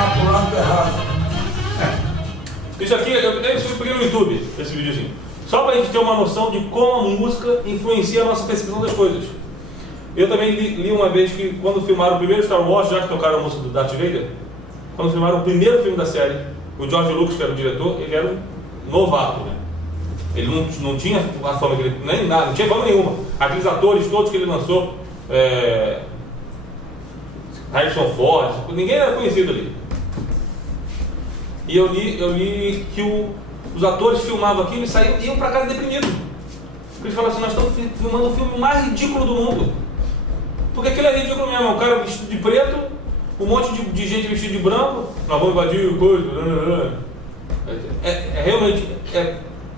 tocar pro lado errado. Isso aqui, eu peguei no YouTube, esse videozinho. Só pra gente ter uma noção de como a música influencia a nossa percepção das coisas. Eu também li uma vez que quando filmaram o primeiro Star Wars, já que tocaram a música do Darth Vader, quando filmaram o primeiro filme da série, o George Lucas, que era o diretor, ele era um novato, né? Ele não tinha a fama que ele... nem nada, não tinha fama nenhuma. Aqueles atores todos que ele lançou, Harrison Ford, ninguém era conhecido ali. E eu li que os atores filmavam aquilo e iam pra casa deprimidos. Porque eles falavam assim, nós estamos filmando o filme mais ridículo do mundo. Porque aquilo é ridículo mesmo, um cara vestido de preto, um monte de gente vestida de branco, nós vamos invadir coisa. Realmente,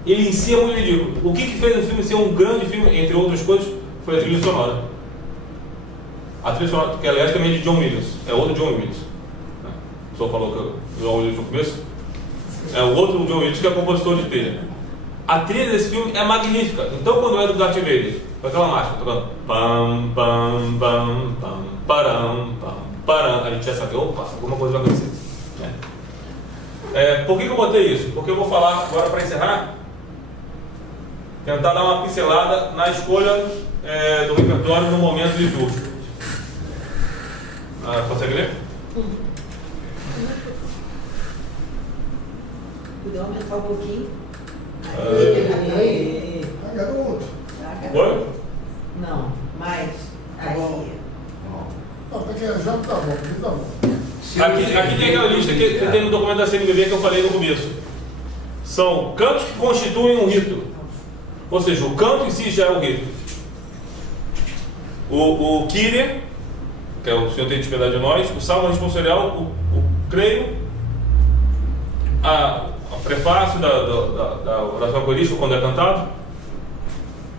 ele em si é muito ridículo. O que fez o filme ser um grande filme, entre outras coisas, foi a trilha sonora. A trilha sonora, que aliás também é de John Williams, é outro John Williams. O senhor falou que o John Williams no começo, é o outro John Williams que é compositor de trilha. A trilha desse filme é magnífica. Então, quando é do Darth Vader, com aquela marcha tocando pam pam pam pam param pam param, a gente já sabe, opa, alguma coisa vai acontecer. Por que eu botei isso? Porque eu vou falar agora para encerrar, tentar dar uma pincelada na escolha do repertório no momento litúrgico. Consegue ler? Puder aumentar um pouquinho. da CNBB que eu falei no começo. São cantos que constituem um rito. Ou seja, o canto em si já é o rito. O Kyrie, que é o Senhor tem piedade de nós, o salmo responsorial, o creio, a prefácio da oração eucarística quando é cantado,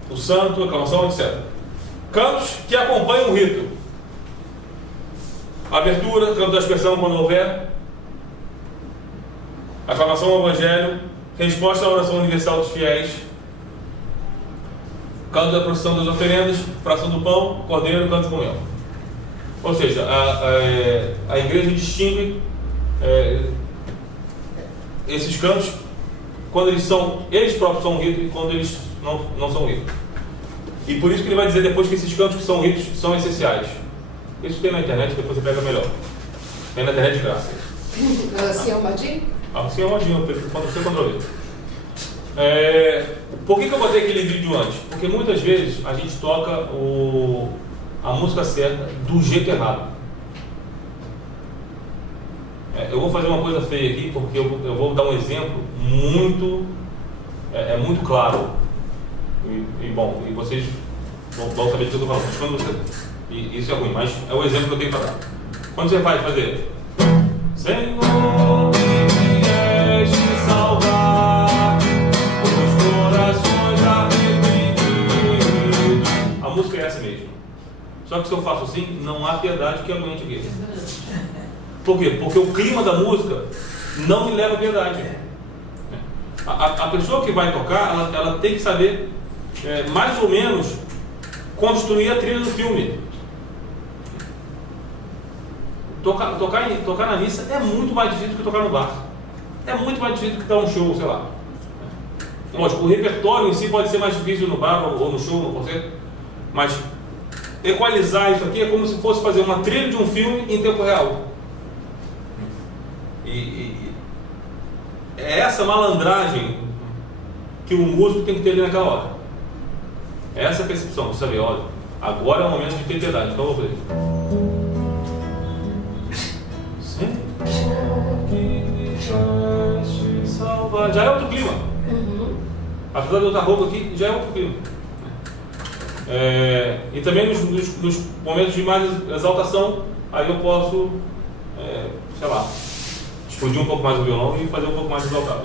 o santo, a aclamação, etc. Cantos que acompanham o rito. Abertura, canto da expressão quando houver, aclamação ao Evangelho, resposta à oração universal dos fiéis, canto da procissão das oferendas, fração do pão, cordeiro, canto de comunhão. Ou seja, a igreja distingue esses cantos quando eles próprios são ritos e quando eles não são ritos. E por isso que ele vai dizer depois que esses cantos que são ritos são essenciais. Isso tem na internet, depois você pega melhor. Tem na internet de graça. Assim é o Madinho? Assim é o Madinho, quando você controla. Por que eu botei aquele vídeo antes? Porque muitas vezes a gente toca a música certa do jeito errado. Eu vou fazer uma coisa feia aqui, porque eu vou dar um exemplo muito claro. E vocês vão saber do que eu estou falando. Mas quando isso é ruim, mas é o exemplo que eu tenho para dar. Quando você vai fazer Senhor, vieste salvar os corações arrependidos. A música é essa mesmo. Só que se eu faço assim, não há piedade que aguente aqui. Por quê? Porque o clima da música não me leva a piedade. A pessoa que vai tocar, ela tem que saber mais ou menos construir a trilha do filme. Tocar na missa é muito mais difícil do que tocar no bar. É muito mais difícil do que dar um show, sei lá. Lógico, o repertório em si pode ser mais difícil no bar ou no show, no concerto, mas equalizar isso aqui é como se fosse fazer uma trilha de um filme em tempo real. E é essa malandragem que o músico tem que ter ali naquela hora. É essa percepção de saber, olha, agora é o momento de ter piedade, então eu vou fazer. Já é outro clima. Apesar de eu estar rouco aqui, já é outro clima. E também nos momentos de mais exaltação, aí eu posso, sei lá, explodir um pouco mais o violão e fazer um pouco mais exaltado.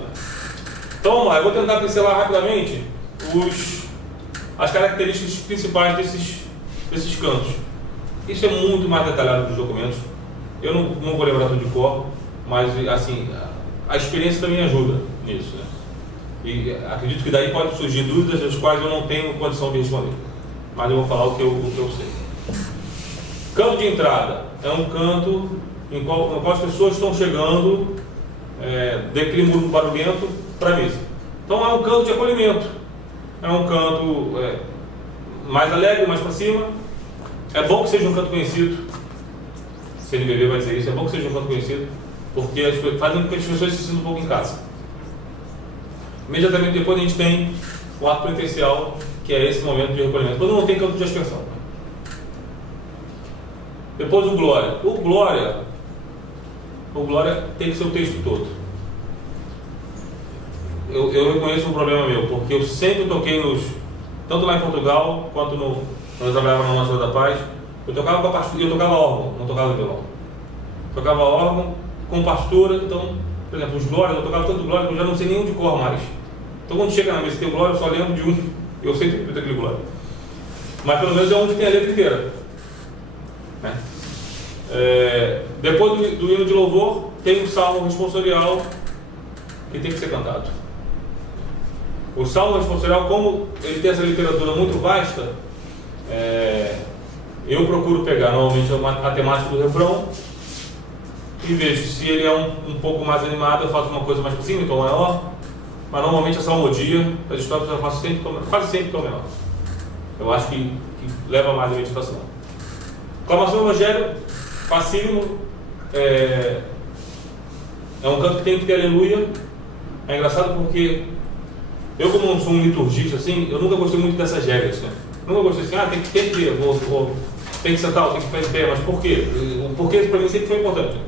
Então vamos lá, eu vou tentar pincelar rapidamente as características principais desses cantos. Isso é muito mais detalhado nos documentos. Eu não vou lembrar tudo de cor, mas assim, a experiência também ajuda nisso, né? E acredito que daí pode surgir dúvidas das quais eu não tenho condição de responder, mas eu vou falar o que eu sei. Canto de entrada é um canto no qual as pessoas estão chegando de clima barulhento para a missa. Então é um canto de acolhimento, é um canto mais alegre, mais para cima. É bom que seja um canto conhecido. CNBB vai dizer isso, é bom que seja um canto conhecido, porque fazem com que as pessoas se sintam um pouco em casa. Imediatamente depois a gente tem o ato penitencial, que é esse momento de recolhimento, quando não tem canto de aspersão. Depois o Glória. O Glória tem que ser o texto todo. Eu reconheço um problema meu, porque eu sempre toquei tanto lá em Portugal, quanto quando eu trabalhava na Nossa da Paz, eu tocava órgão, não tocava violão. Tocava órgão com pastura, então, por exemplo, os glórias, eu tocava tanto glória que eu já não sei nenhum de cor mais. Então quando chega na mesa e tem glória, eu só lembro de um, eu sei interpretar aquele glória. Mas pelo menos é um que tem a letra inteira. Né? Depois do hino de louvor, tem o salmo responsorial que tem que ser cantado. O salmo responsorial, como ele tem essa literatura muito vasta, eu procuro pegar normalmente a temática do refrão e vejo se ele é um pouco mais animado, eu faço uma coisa mais por cima, então maior, mas normalmente a salmodia das histórias eu faço quase sempre tom menor. Eu acho que leva mais a meditação. Aclamação do Evangelho, facílimo, é um canto que tem que ter aleluia. É engraçado porque eu, como não sou um liturgista assim, eu nunca gostei muito dessas regras, né? Nunca gostei assim, tem que ter, tem que sentar, tem que ficar de pé, mas por quê? O porquê para mim sempre foi importante.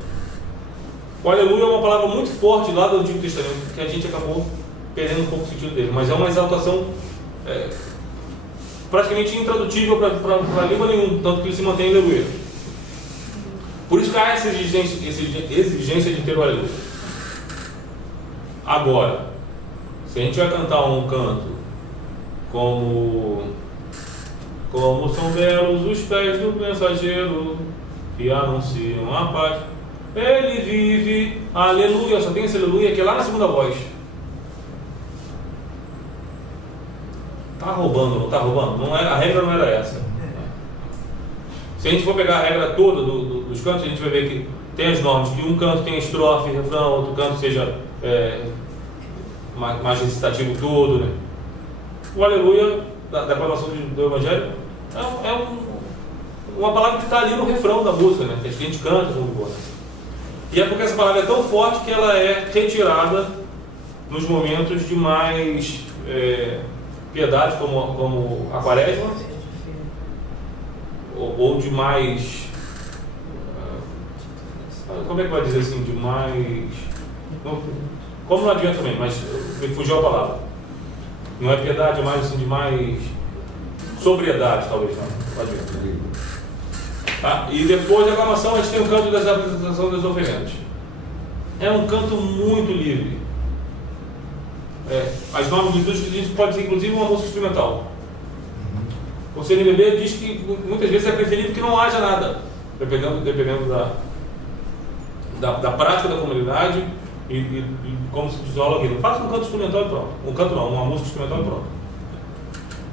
O aleluia é uma palavra muito forte lá do Antigo Testamento, que a gente acabou perdendo um pouco o sentido dele, mas é uma exaltação praticamente intradutível para língua nenhuma, tanto que ele se mantém em aleluia. Por isso que há essa exigência de ter o aleluia. Agora, se a gente vai cantar um canto como são belos os pés do mensageiro que anunciam a paz, ele vive, aleluia, só tem esse aleluia que é lá na segunda voz. Tá roubando, não tá roubando? Não é, a regra não era essa. Se a gente for pegar a regra toda dos cantos, a gente vai ver que tem as normas, que um canto tem estrofe, refrão, outro canto seja mais recitativo todo, né? O aleluia da aclamação do Evangelho é uma palavra que está ali no refrão da música, né? Que a gente canta junto com ela. E é porque essa palavra é tão forte que ela é retirada nos momentos de mais piedade, como a quaresma, ou de mais... como é que vai dizer assim? De mais... Como não adianta também, mas me fugiu a palavra. Não é piedade, é mais assim, de mais sobriedade, talvez, não adianta. Tá? E depois da aclamação a gente tem o canto da apresentação das oferendas. É um canto muito livre. As normas do estudo pode ser inclusive uma música instrumental. O CNBB diz que muitas vezes é preferível que não haja nada, dependendo da prática da comunidade e como se desenrola aqui. Faça um canto instrumental e pronto. Um canto não, uma música instrumental e pronto.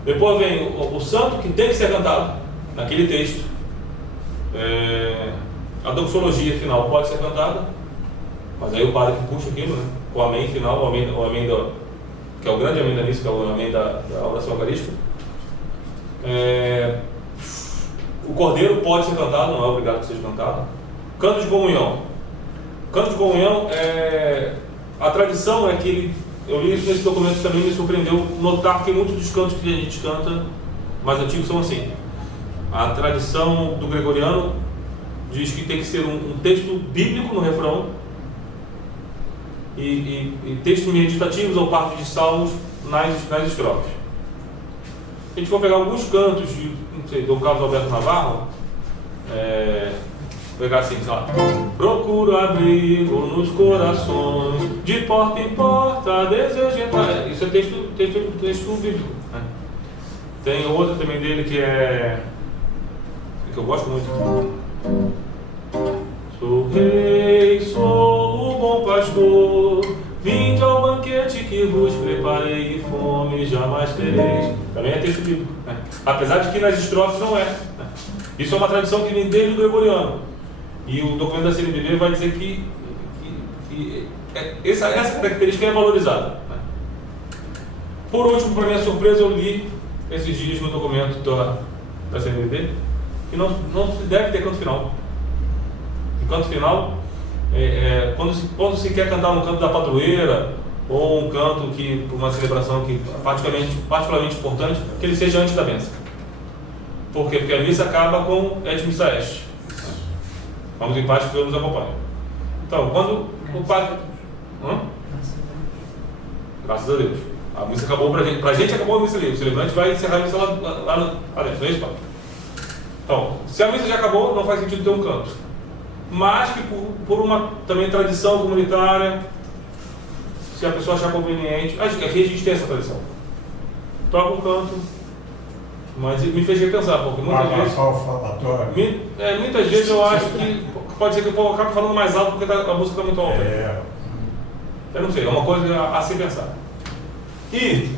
Depois vem o santo que tem que ser cantado naquele texto. A doxologia final pode ser cantada, mas aí o padre que puxa aquilo, né? O amém final, o amém que é o grande amém da missa, que é o amém da oração eucarística. O cordeiro pode ser cantado, não é obrigado que seja cantado. Canto de comunhão. Canto de comunhão, a tradição é que eu li isso nesse documento também, me surpreendeu notar que muitos dos cantos que a gente canta mais antigos são assim. A tradição do gregoriano diz que tem que ser um texto bíblico no refrão e textos meditativos ou parte de salmos nas estrofes. Se a gente for pegar alguns cantos do Carlos Alberto Navarro, pegar assim, sei lá: procuro abrigo nos corações, de porta em porta desejo entrar. Isso é texto bíblico, né? Tem outra também dele que eu gosto muito. Sou rei, sou o bom pastor, vinde ao banquete que vos preparei, e fome jamais tereis. Também é texto bíblico, né? Apesar de que nas estrofes não é, né? Isso é uma tradição que vem desde o gregoriano. E o documento da CNBB vai dizer que essa característica é valorizada, né? Por último, para minha surpresa, eu li esses dias no documento da CNBB que não se deve ter canto final. O canto final quando se quer cantar um canto da padroeira ou um canto que uma celebração que particularmente importante, que ele seja antes da bênção. Por quê? Porque a missa acaba com et missa est. Vamos em paz que Deus nos acompanha. Então, quando o padre... Graças a Deus. A missa acabou pra gente acabou a missa ali. O celebrante vai encerrar a missa lá dentro. Não é isso, padre? Então, se a missa já acabou, não faz sentido ter um canto. Mas que por uma também tradição comunitária, se a pessoa achar conveniente, aqui a gente tem essa tradição. Toca um canto, mas me fez repensar, porque muitas vezes eu acho que pode ser que o povo acabe falando mais alto porque a música está muito alta. Eu não sei, é uma coisa a se pensar. E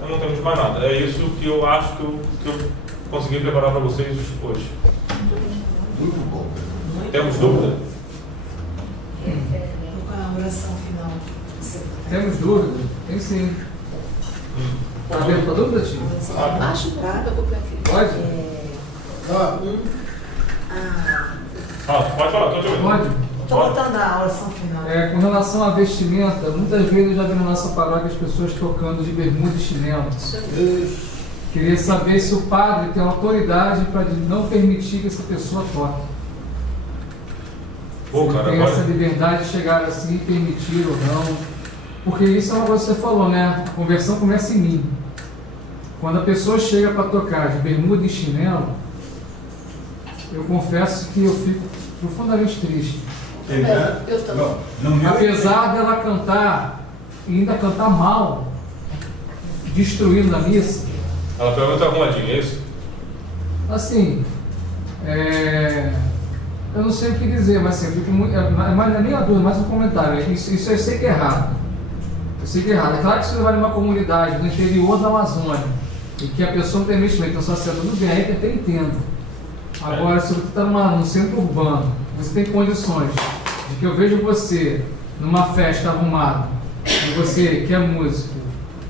eu não temos mais nada. É isso que eu acho que eu consegui preparar para vocês hoje. Muito bom. Temos dúvida? A oração final. Temos dúvida? Tem sim. Tá vendo com a dúvida, Tio? Acho praga, vou pra aqui. Pode? Pode falar, estou te ouvindo. Pode? Estou voltando à oração final. Com relação à vestimenta, muitas vezes eu já vi na nossa paróquia as pessoas tocando de bermuda e chinelo. Queria saber se o padre tem autoridade para não permitir que essa pessoa toque. Pô, cara, tem agora... essa liberdade de chegar assim e permitir ou não. Porque isso é uma coisa que você falou, né? A conversão começa em mim. Quando a pessoa chega para tocar de bermuda e chinelo, eu confesso que eu fico profundamente triste. Eu também. Apesar dela cantar, e ainda cantar mal, destruindo a missa. Ela pelo menos tá arrumadinha, é isso? Assim, eu não sei o que dizer, mas assim, eu fico muito, não é nem a dúvida, mas um comentário. Isso eu sei que é errado. Eu sei que é errado. É claro que se você vai numa comunidade no interior da Amazônia e que a pessoa não tem investimento, então só se tudo bem, aí que eu até entendo. Agora, se você está num centro urbano, você tem condições de que eu vejo você numa festa arrumada e você que é músico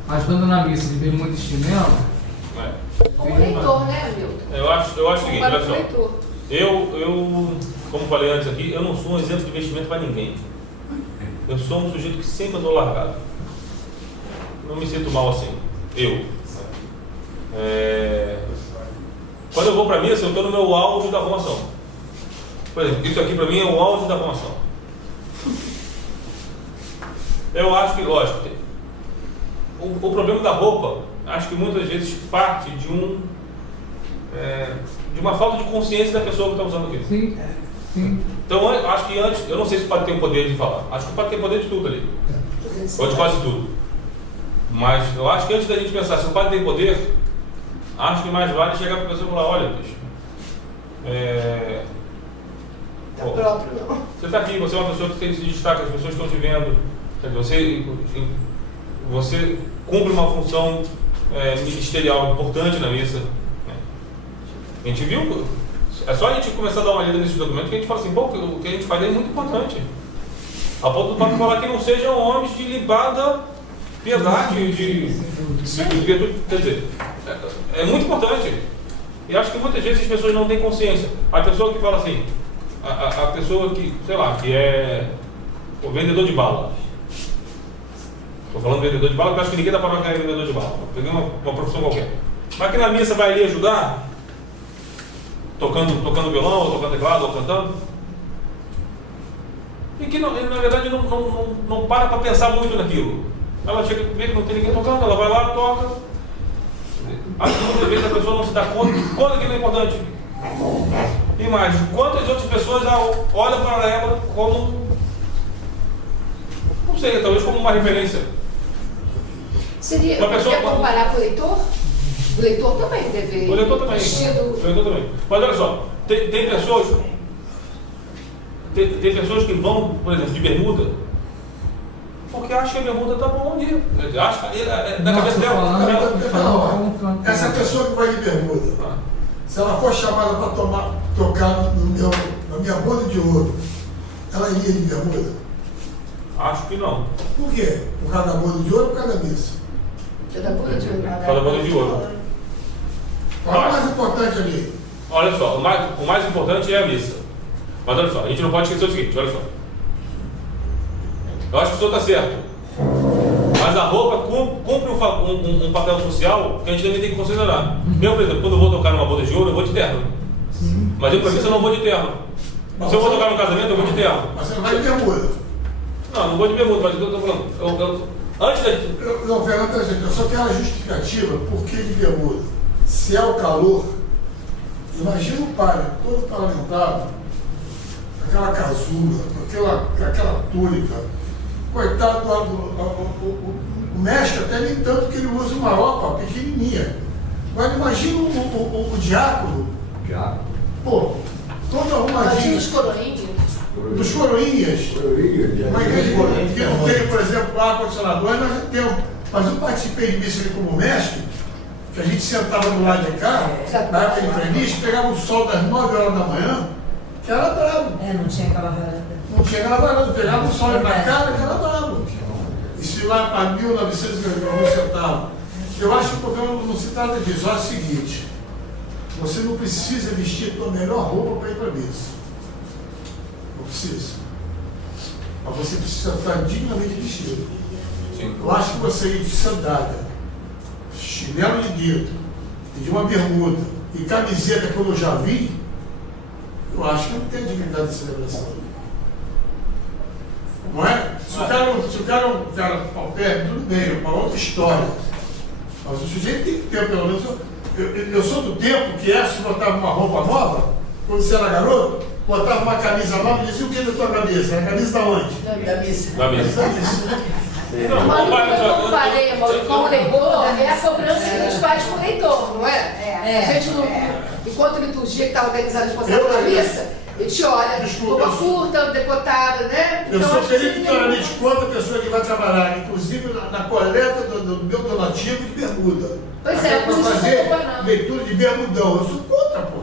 ajudando na missa de bermuda e chinelo. Como leitor, né, Milton? Eu acho o seguinte, olha só. Leitor. Eu, como falei antes aqui, eu não sou um exemplo de investimento para ninguém. Eu sou um sujeito que sempre andou largado. Não me sinto mal assim. Quando eu vou para a missa, eu estou no meu auge da formação. Por exemplo, isso aqui para mim é o auge da formação. Eu acho que, lógico, o problema da roupa, acho que muitas vezes parte de uma falta de consciência da pessoa que está usando aquilo. Sim, sim. Então, eu acho que antes, eu não sei se o padre tem o poder de falar, acho que o padre tem poder de tudo ali, ou de quase tudo. Mas eu acho que antes da gente pensar se o padre tem poder, acho que mais vale chegar para a pessoa e falar: olha, bicho, Próprio não. você está aqui, você é uma pessoa que se destaca, as pessoas estão te vendo, você cumpre uma função ministerial importante na missa. A gente viu, é só a gente começar a dar uma lida nesse documento que a gente fala assim: pô, o que a gente faz é muito importante. A ponto do Papa falar que não sejam homens de libada piedade, de virtude. Quer dizer, é muito importante. E acho que muitas vezes as pessoas não têm consciência. A pessoa que fala assim, a pessoa que, sei lá, que é o vendedor de bala. Estou falando vendedor de bala porque eu acho que ninguém da paróquia é vendedor de bala. Eu peguei uma profissão qualquer. Mas que na missa vai ali ajudar, tocando violão, ou tocando teclado, ou cantando. E que na verdade não para pensar muito naquilo. Ela chega e vê que não tem ninguém tocando, ela vai lá, toca. Acho que muitas vezes a pessoa não se dá conta de quanto aquilo é importante. E mais, quantas outras pessoas olham para ela como, não sei, talvez como uma referência. Seria, Uma pessoa- quer comparar com o leitor? O leitor também deve... O leitor também. Vestido... O leitor também. Mas olha só, tem pessoas... Tem pessoas que vão, por exemplo, de bermuda, porque acham que a bermuda está bom dia. Acha na cabeça dela. Essa pessoa que vai de bermuda, se ela for chamada para tocar na minha boda de ouro, ela iria de bermuda? Acho que não. Por quê? Por causa da boda de ouro ou por causa da missa? Da boda de ouro. Por causa da boda de ouro. Qual é o mais importante ali? Olha só, o mais importante é a missa. Mas olha só, a gente não pode esquecer o seguinte, olha só. Eu acho que o senhor está certo. Mas a roupa cumpre um papel social que a gente também tem que considerar. Eu, por exemplo, quando eu vou tocar numa boda de ouro, eu vou de terno. Mas eu, para missa, eu não vou de terno. Se eu vou tocar num casamento, eu vou de terno. Mas você não vai de bermuda. Não vou de bermuda, mas eu estou falando. Antes da... Não, Fernando, eu só quero a justificativa por que de bermuda. Se é o calor, imagina o padre todo parlamentado, aquela casula, aquela túnica. Coitado, o mestre até nem tanto que ele usa uma roupa pequenininha. Agora imagina o diácono. Pô, todo arrumadinho. Os coroinhos. Dos coroinhas. Uma igreja que não tem, por exemplo, ar-condicionado. Nós temos. Mas eu participei de missa ali como mestre, que a gente sentava do lado de cá, na época de entrevista, pegava o sol das 9 horas da manhã, que era bravo. Não tinha aquela varanda. Não tinha aquela varanda, pegava o sol na cara, que era bravo. Isso lá para 1990 centavos. Eu acho que o problema não se trata disso. Eu acho o seguinte: você não precisa vestir a tua melhor roupa para ir para a missa. Não precisa. Mas você precisa estar dignamente vestido. Sim. Eu acho que você ir de sandália, chinelo de dedo, e de uma bermuda e camiseta, como eu já vi, eu acho que não tem dignidade de celebração. Não é? Se o cara é um cara paupérrimo, tudo bem, é uma outra história. Mas o sujeito tem que ter, pelo menos. Eu sou do tempo que se botava uma roupa nova, quando você era garoto, botava uma camisa nova e dizia o que da tua camisa? A camisa da onde? Da missa. Da missa. Mas quando eu falei, amor, com o leitor, é a cobrança que a gente faz com o leitor, não é? A gente não. Enquanto a liturgia que está organizada responsável pela missa, a gente olha, roupa curta, decotada, né? Eu Então, sou acho que Felipe Claramente contra a pessoa que vai trabalhar, inclusive na coleta do meu donativo de bermuda. Pois é, por para isso que eu fazer estou comparando. leitura de bermudão. Eu sou contra, pô.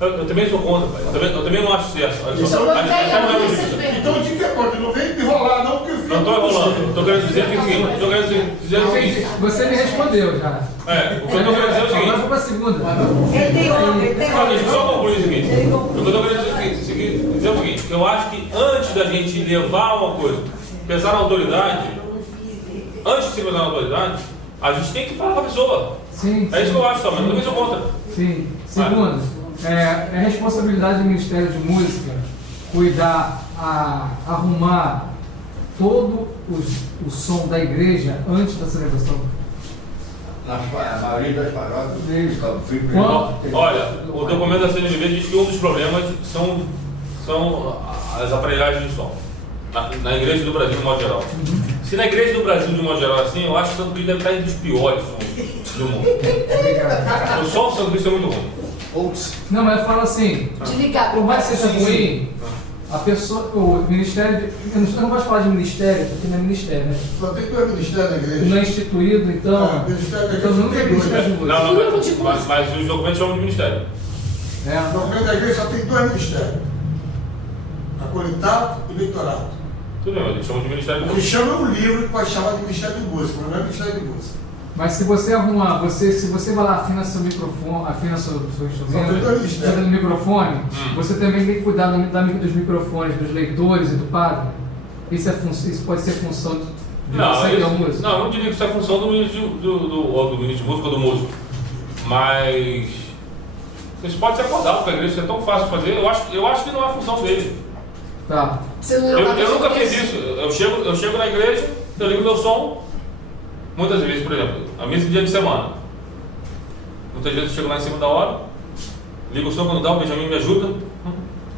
Eu também sou contra, pai. Eu também não acho certo. Olha Eu só. sou contra Não é isso isso. mesmo. Então eu digo que é contra, não vem me enrolar não, porque eu fico. Não estou enrolando. Estou querendo dizer que é o seguinte. Estou querendo dizer o seguinte. Você me respondeu já. É, o que eu estou querendo dizer é o Agora seguinte. vou para a segunda. Ele tem outra, ele tem Não, gente, outra. só concluir o seguinte. O que eu estou querendo dizer é o seguinte. Eu acho que antes da gente levar uma coisa, pensar na autoridade, antes de se pensar na autoridade, a gente tem que falar com a pessoa. Sim. É isso que eu acho também. Eu também sou contra. Sim. Segundo, é responsabilidade do Ministério de Música cuidar, arrumar todo o som da igreja antes da celebração. A maioria das paróquias, Olha, o documento da CNBB diz que um dos problemas são as aparelhagens de som. Na igreja do Brasil, de modo geral. Se na igreja do Brasil, de modo geral, assim, eu acho que o Santo Cristo deve estar entre os piores sons do mundo. O som do Santo Cristo é muito ruim. Não, mas eu falo assim, Desligar. por mais que seja ruim, a pessoa, o ministério, eu não gosto de falar de ministério, porque não é ministério, né? Só tem dois ministérios na igreja. Não é instituído, então. Ministério da Então igreja nunca é tem dois. ministério de música. Não, mas os documentos chamam de ministério. O É. documento da igreja só tem dois ministérios. Acolitato e leitorado. Tudo bem, eles chamam de ministério O de que chama é um livro que pode chamar de Ministério de Música, mas não é Ministério de Música. Mas se você arrumar, se você vai lá, afina seu microfone, afina seu Só tem instrumento, dois ministérios. você no microfone, você também tem que cuidar dos microfones, dos leitores e do padre. Isso pode ser função de você que é o músico. Não, eu não diria que isso é função do ministro do ministro de música ou do músico. Mas isso pode ser acordado com a igreja, isso é tão fácil de fazer. Eu acho que não é função dele. Tá. Você não Eu nunca fiz isso. Eu chego na igreja, eu ligo meu som. Muitas vezes, por exemplo, a missa de dia de semana. Muitas vezes eu chego lá em cima da hora, ligo o som quando dá, o Benjamin me ajuda.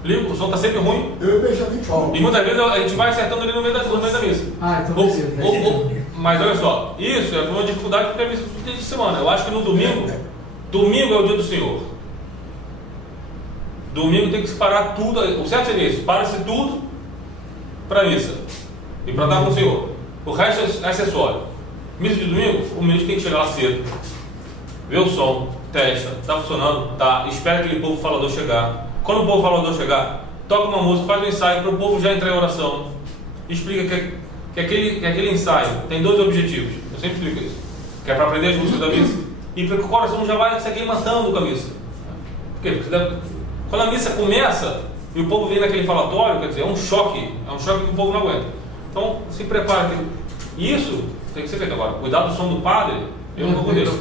Ligo, o som está sempre ruim. Eu e o Benjamin Paulo. E muitas vezes a gente vai acertando ali no meio da missa. Ah, então Mas olha só, isso é por uma dificuldade porque é a missa do dia de semana. Eu acho que no domingo é o dia do Senhor. Domingo tem que se parar tudo. O certo seria isso: para-se tudo para a missa e para estar com o Senhor. O resto é acessório. Missa de domingo, o ministro tem que chegar lá cedo, ver o som, testa, está funcionando, tá, espera aquele povo falador chegar. Quando o povo falador chegar, toca uma música, faz um ensaio para o povo já entrar em oração. Explica que aquele ensaio tem dois objetivos. Eu sempre explico isso: que é para aprender as músicas da missa e para que o coração já vai se aclimatando com a missa. Por quê? Porque quando a missa começa e o povo vem naquele falatório, quer dizer, é um choque que o povo não aguenta. Então, se prepara que isso tem que ser feito. Agora, cuidar do som do padre, eu nunca vou deixar.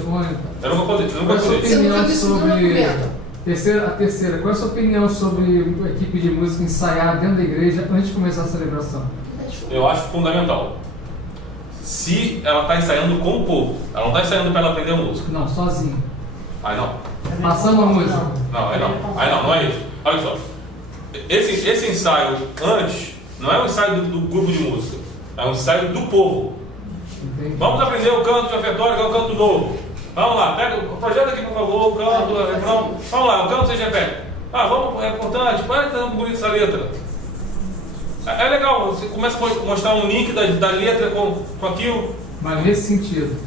Eu nunca vou deixar. Qual é a sua Você opinião nunca disse no sobre. documento. A terceira, qual é a sua opinião sobre a equipe de música ensaiar dentro da igreja antes de começar a celebração? Eu acho fundamental. Se ela está ensaiando com o povo, ela não está ensaiando para ela aprender música. Não, sozinho. Aí não. Passando a música. Não, aí não é isso. Olha só. Esse ensaio antes não é um ensaio do grupo de música, é um ensaio do povo. Entendi. Vamos aprender o canto de ofertório, que é o canto novo. Vamos lá, pega o projeto aqui, por favor, o canto, o refrão. Vamos lá, o canto você repete. É importante, olha que tá bonita essa letra. É legal, você começa a mostrar um link da letra com aquilo. Mas nesse sentido.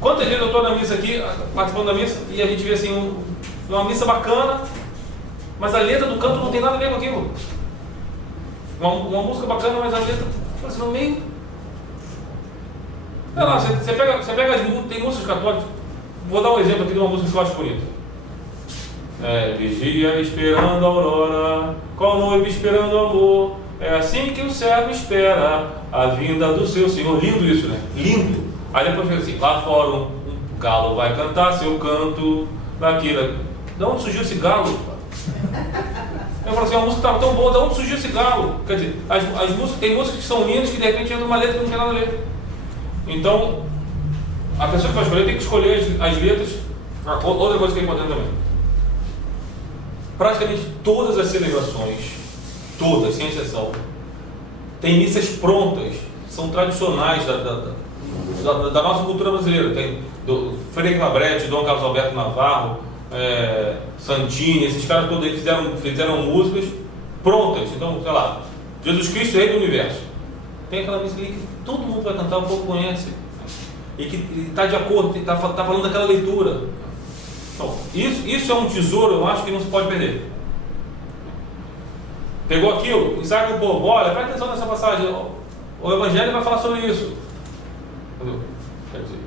Quantas vezes eu estou na missa aqui, participando da missa, e a gente vê assim, uma missa bacana, mas a letra do canto não tem nada a ver com aquilo. Uma música bacana, mas a letra assim, no meio. Sei lá, você pega as músicas, tem músicas católicas. Vou dar um exemplo aqui de uma música que eu acho bonita. Vigia esperando a aurora, qual noiva esperando o amor. É assim que o servo espera a vinda do seu Senhor. Lindo isso, né? Lindo. Aí depois fica assim: lá fora um galo vai cantar seu canto naquilo. De onde surgiu esse galo? Eu falo assim, a música estava tão boa, de onde surgiu esse galo? Quer dizer, as músicas, tem músicas que são lindas que de repente entra uma letra que não tem nada a ver. Então, a pessoa que vai escolher tem que escolher as letras. Outra coisa que é importante também. Praticamente todas as celebrações, todas, sem exceção, tem missas prontas, são tradicionais da nossa cultura brasileira. Tem do Frei Clabrete, Dom Carlos Alberto Navarro, Santini, esses caras todos aí fizeram músicas prontas. Então, sei lá, Jesus Cristo, Rei do Universo. Tem aquela música ali que todo mundo vai cantar, o povo conhece. E que está de acordo, está falando daquela leitura. Então, isso é um tesouro, eu acho que não se pode perder. Pegou aquilo, sabe o povo, olha, presta atenção nessa passagem, o Evangelho vai falar sobre isso. Entendeu? Quer dizer,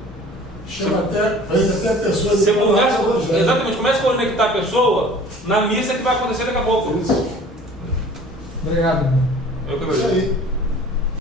chama até a pessoa. Você começa, exatamente, começa a conectar a pessoa na missa que vai acontecer daqui a pouco. Obrigado. Eu que Isso aí.